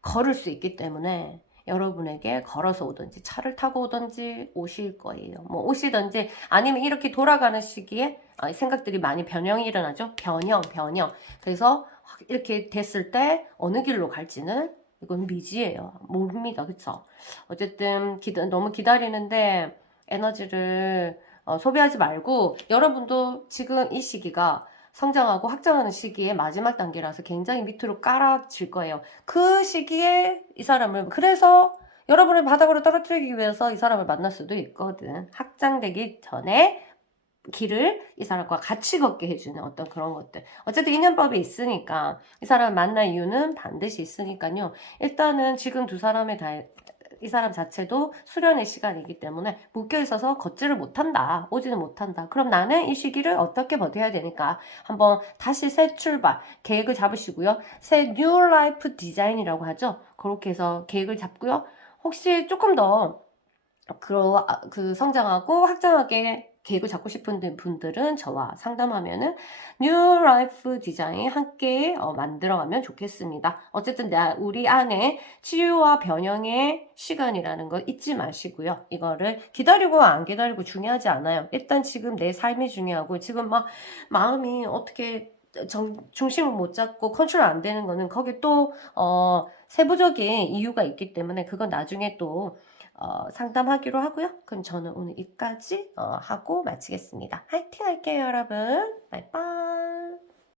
걸을 수 있기 때문에 여러분에게 걸어서 오든지 차를 타고 오든지 오실 거예요. 뭐 오시든지 아니면 이렇게 돌아가는 시기에 생각들이 많이 변형이 일어나죠. 변형. 그래서 이렇게 됐을 때 어느 길로 갈지는 이건 미지예요. 모릅니다. 그쵸? 어쨌든 너무 기다리는데 에너지를 소비하지 말고, 여러분도 지금 이 시기가 성장하고 확장하는 시기의 마지막 단계라서 굉장히 밑으로 깔아질 거예요. 그 시기에 이 사람을, 그래서 여러분을 바닥으로 떨어뜨리기 위해서 이 사람을 만날 수도 있거든. 확장되기 전에 길을 이 사람과 같이 걷게 해주는 어떤 그런 것들. 어쨌든 인연법이 있으니까 이 사람을 만날 이유는 반드시 있으니까요. 일단은 지금 이 사람 자체도 수련의 시간이기 때문에 묶여 있어서 걷지를 못한다, 오지는 못한다. 그럼 나는 이 시기를 어떻게 버텨야 되니까 한번 다시 새 출발 계획을 잡으시고요. 새 뉴 라이프 디자인이라고 하죠. 그렇게 해서 계획을 잡고요. 혹시 조금 더 성장하고 확장하게 계획을 잡고 싶은 분들은 저와 상담하면은 뉴 라이프 디자인 함께 만들어가면 좋겠습니다. 어쨌든 우리 안에 치유와 변형의 시간이라는 거 잊지 마시고요. 이거를 기다리고 안 기다리고 중요하지 않아요. 일단 지금 내 삶이 중요하고, 지금 막 마음이 어떻게 중심을 못 잡고 컨트롤 안 되는 거는 거기 또 세부적인 이유가 있기 때문에 그건 나중에 또 상담하기로 하고요. 그럼 저는 오늘 여기까지 하고 마치겠습니다. 화이팅 할게요, 여러분. 바이바이.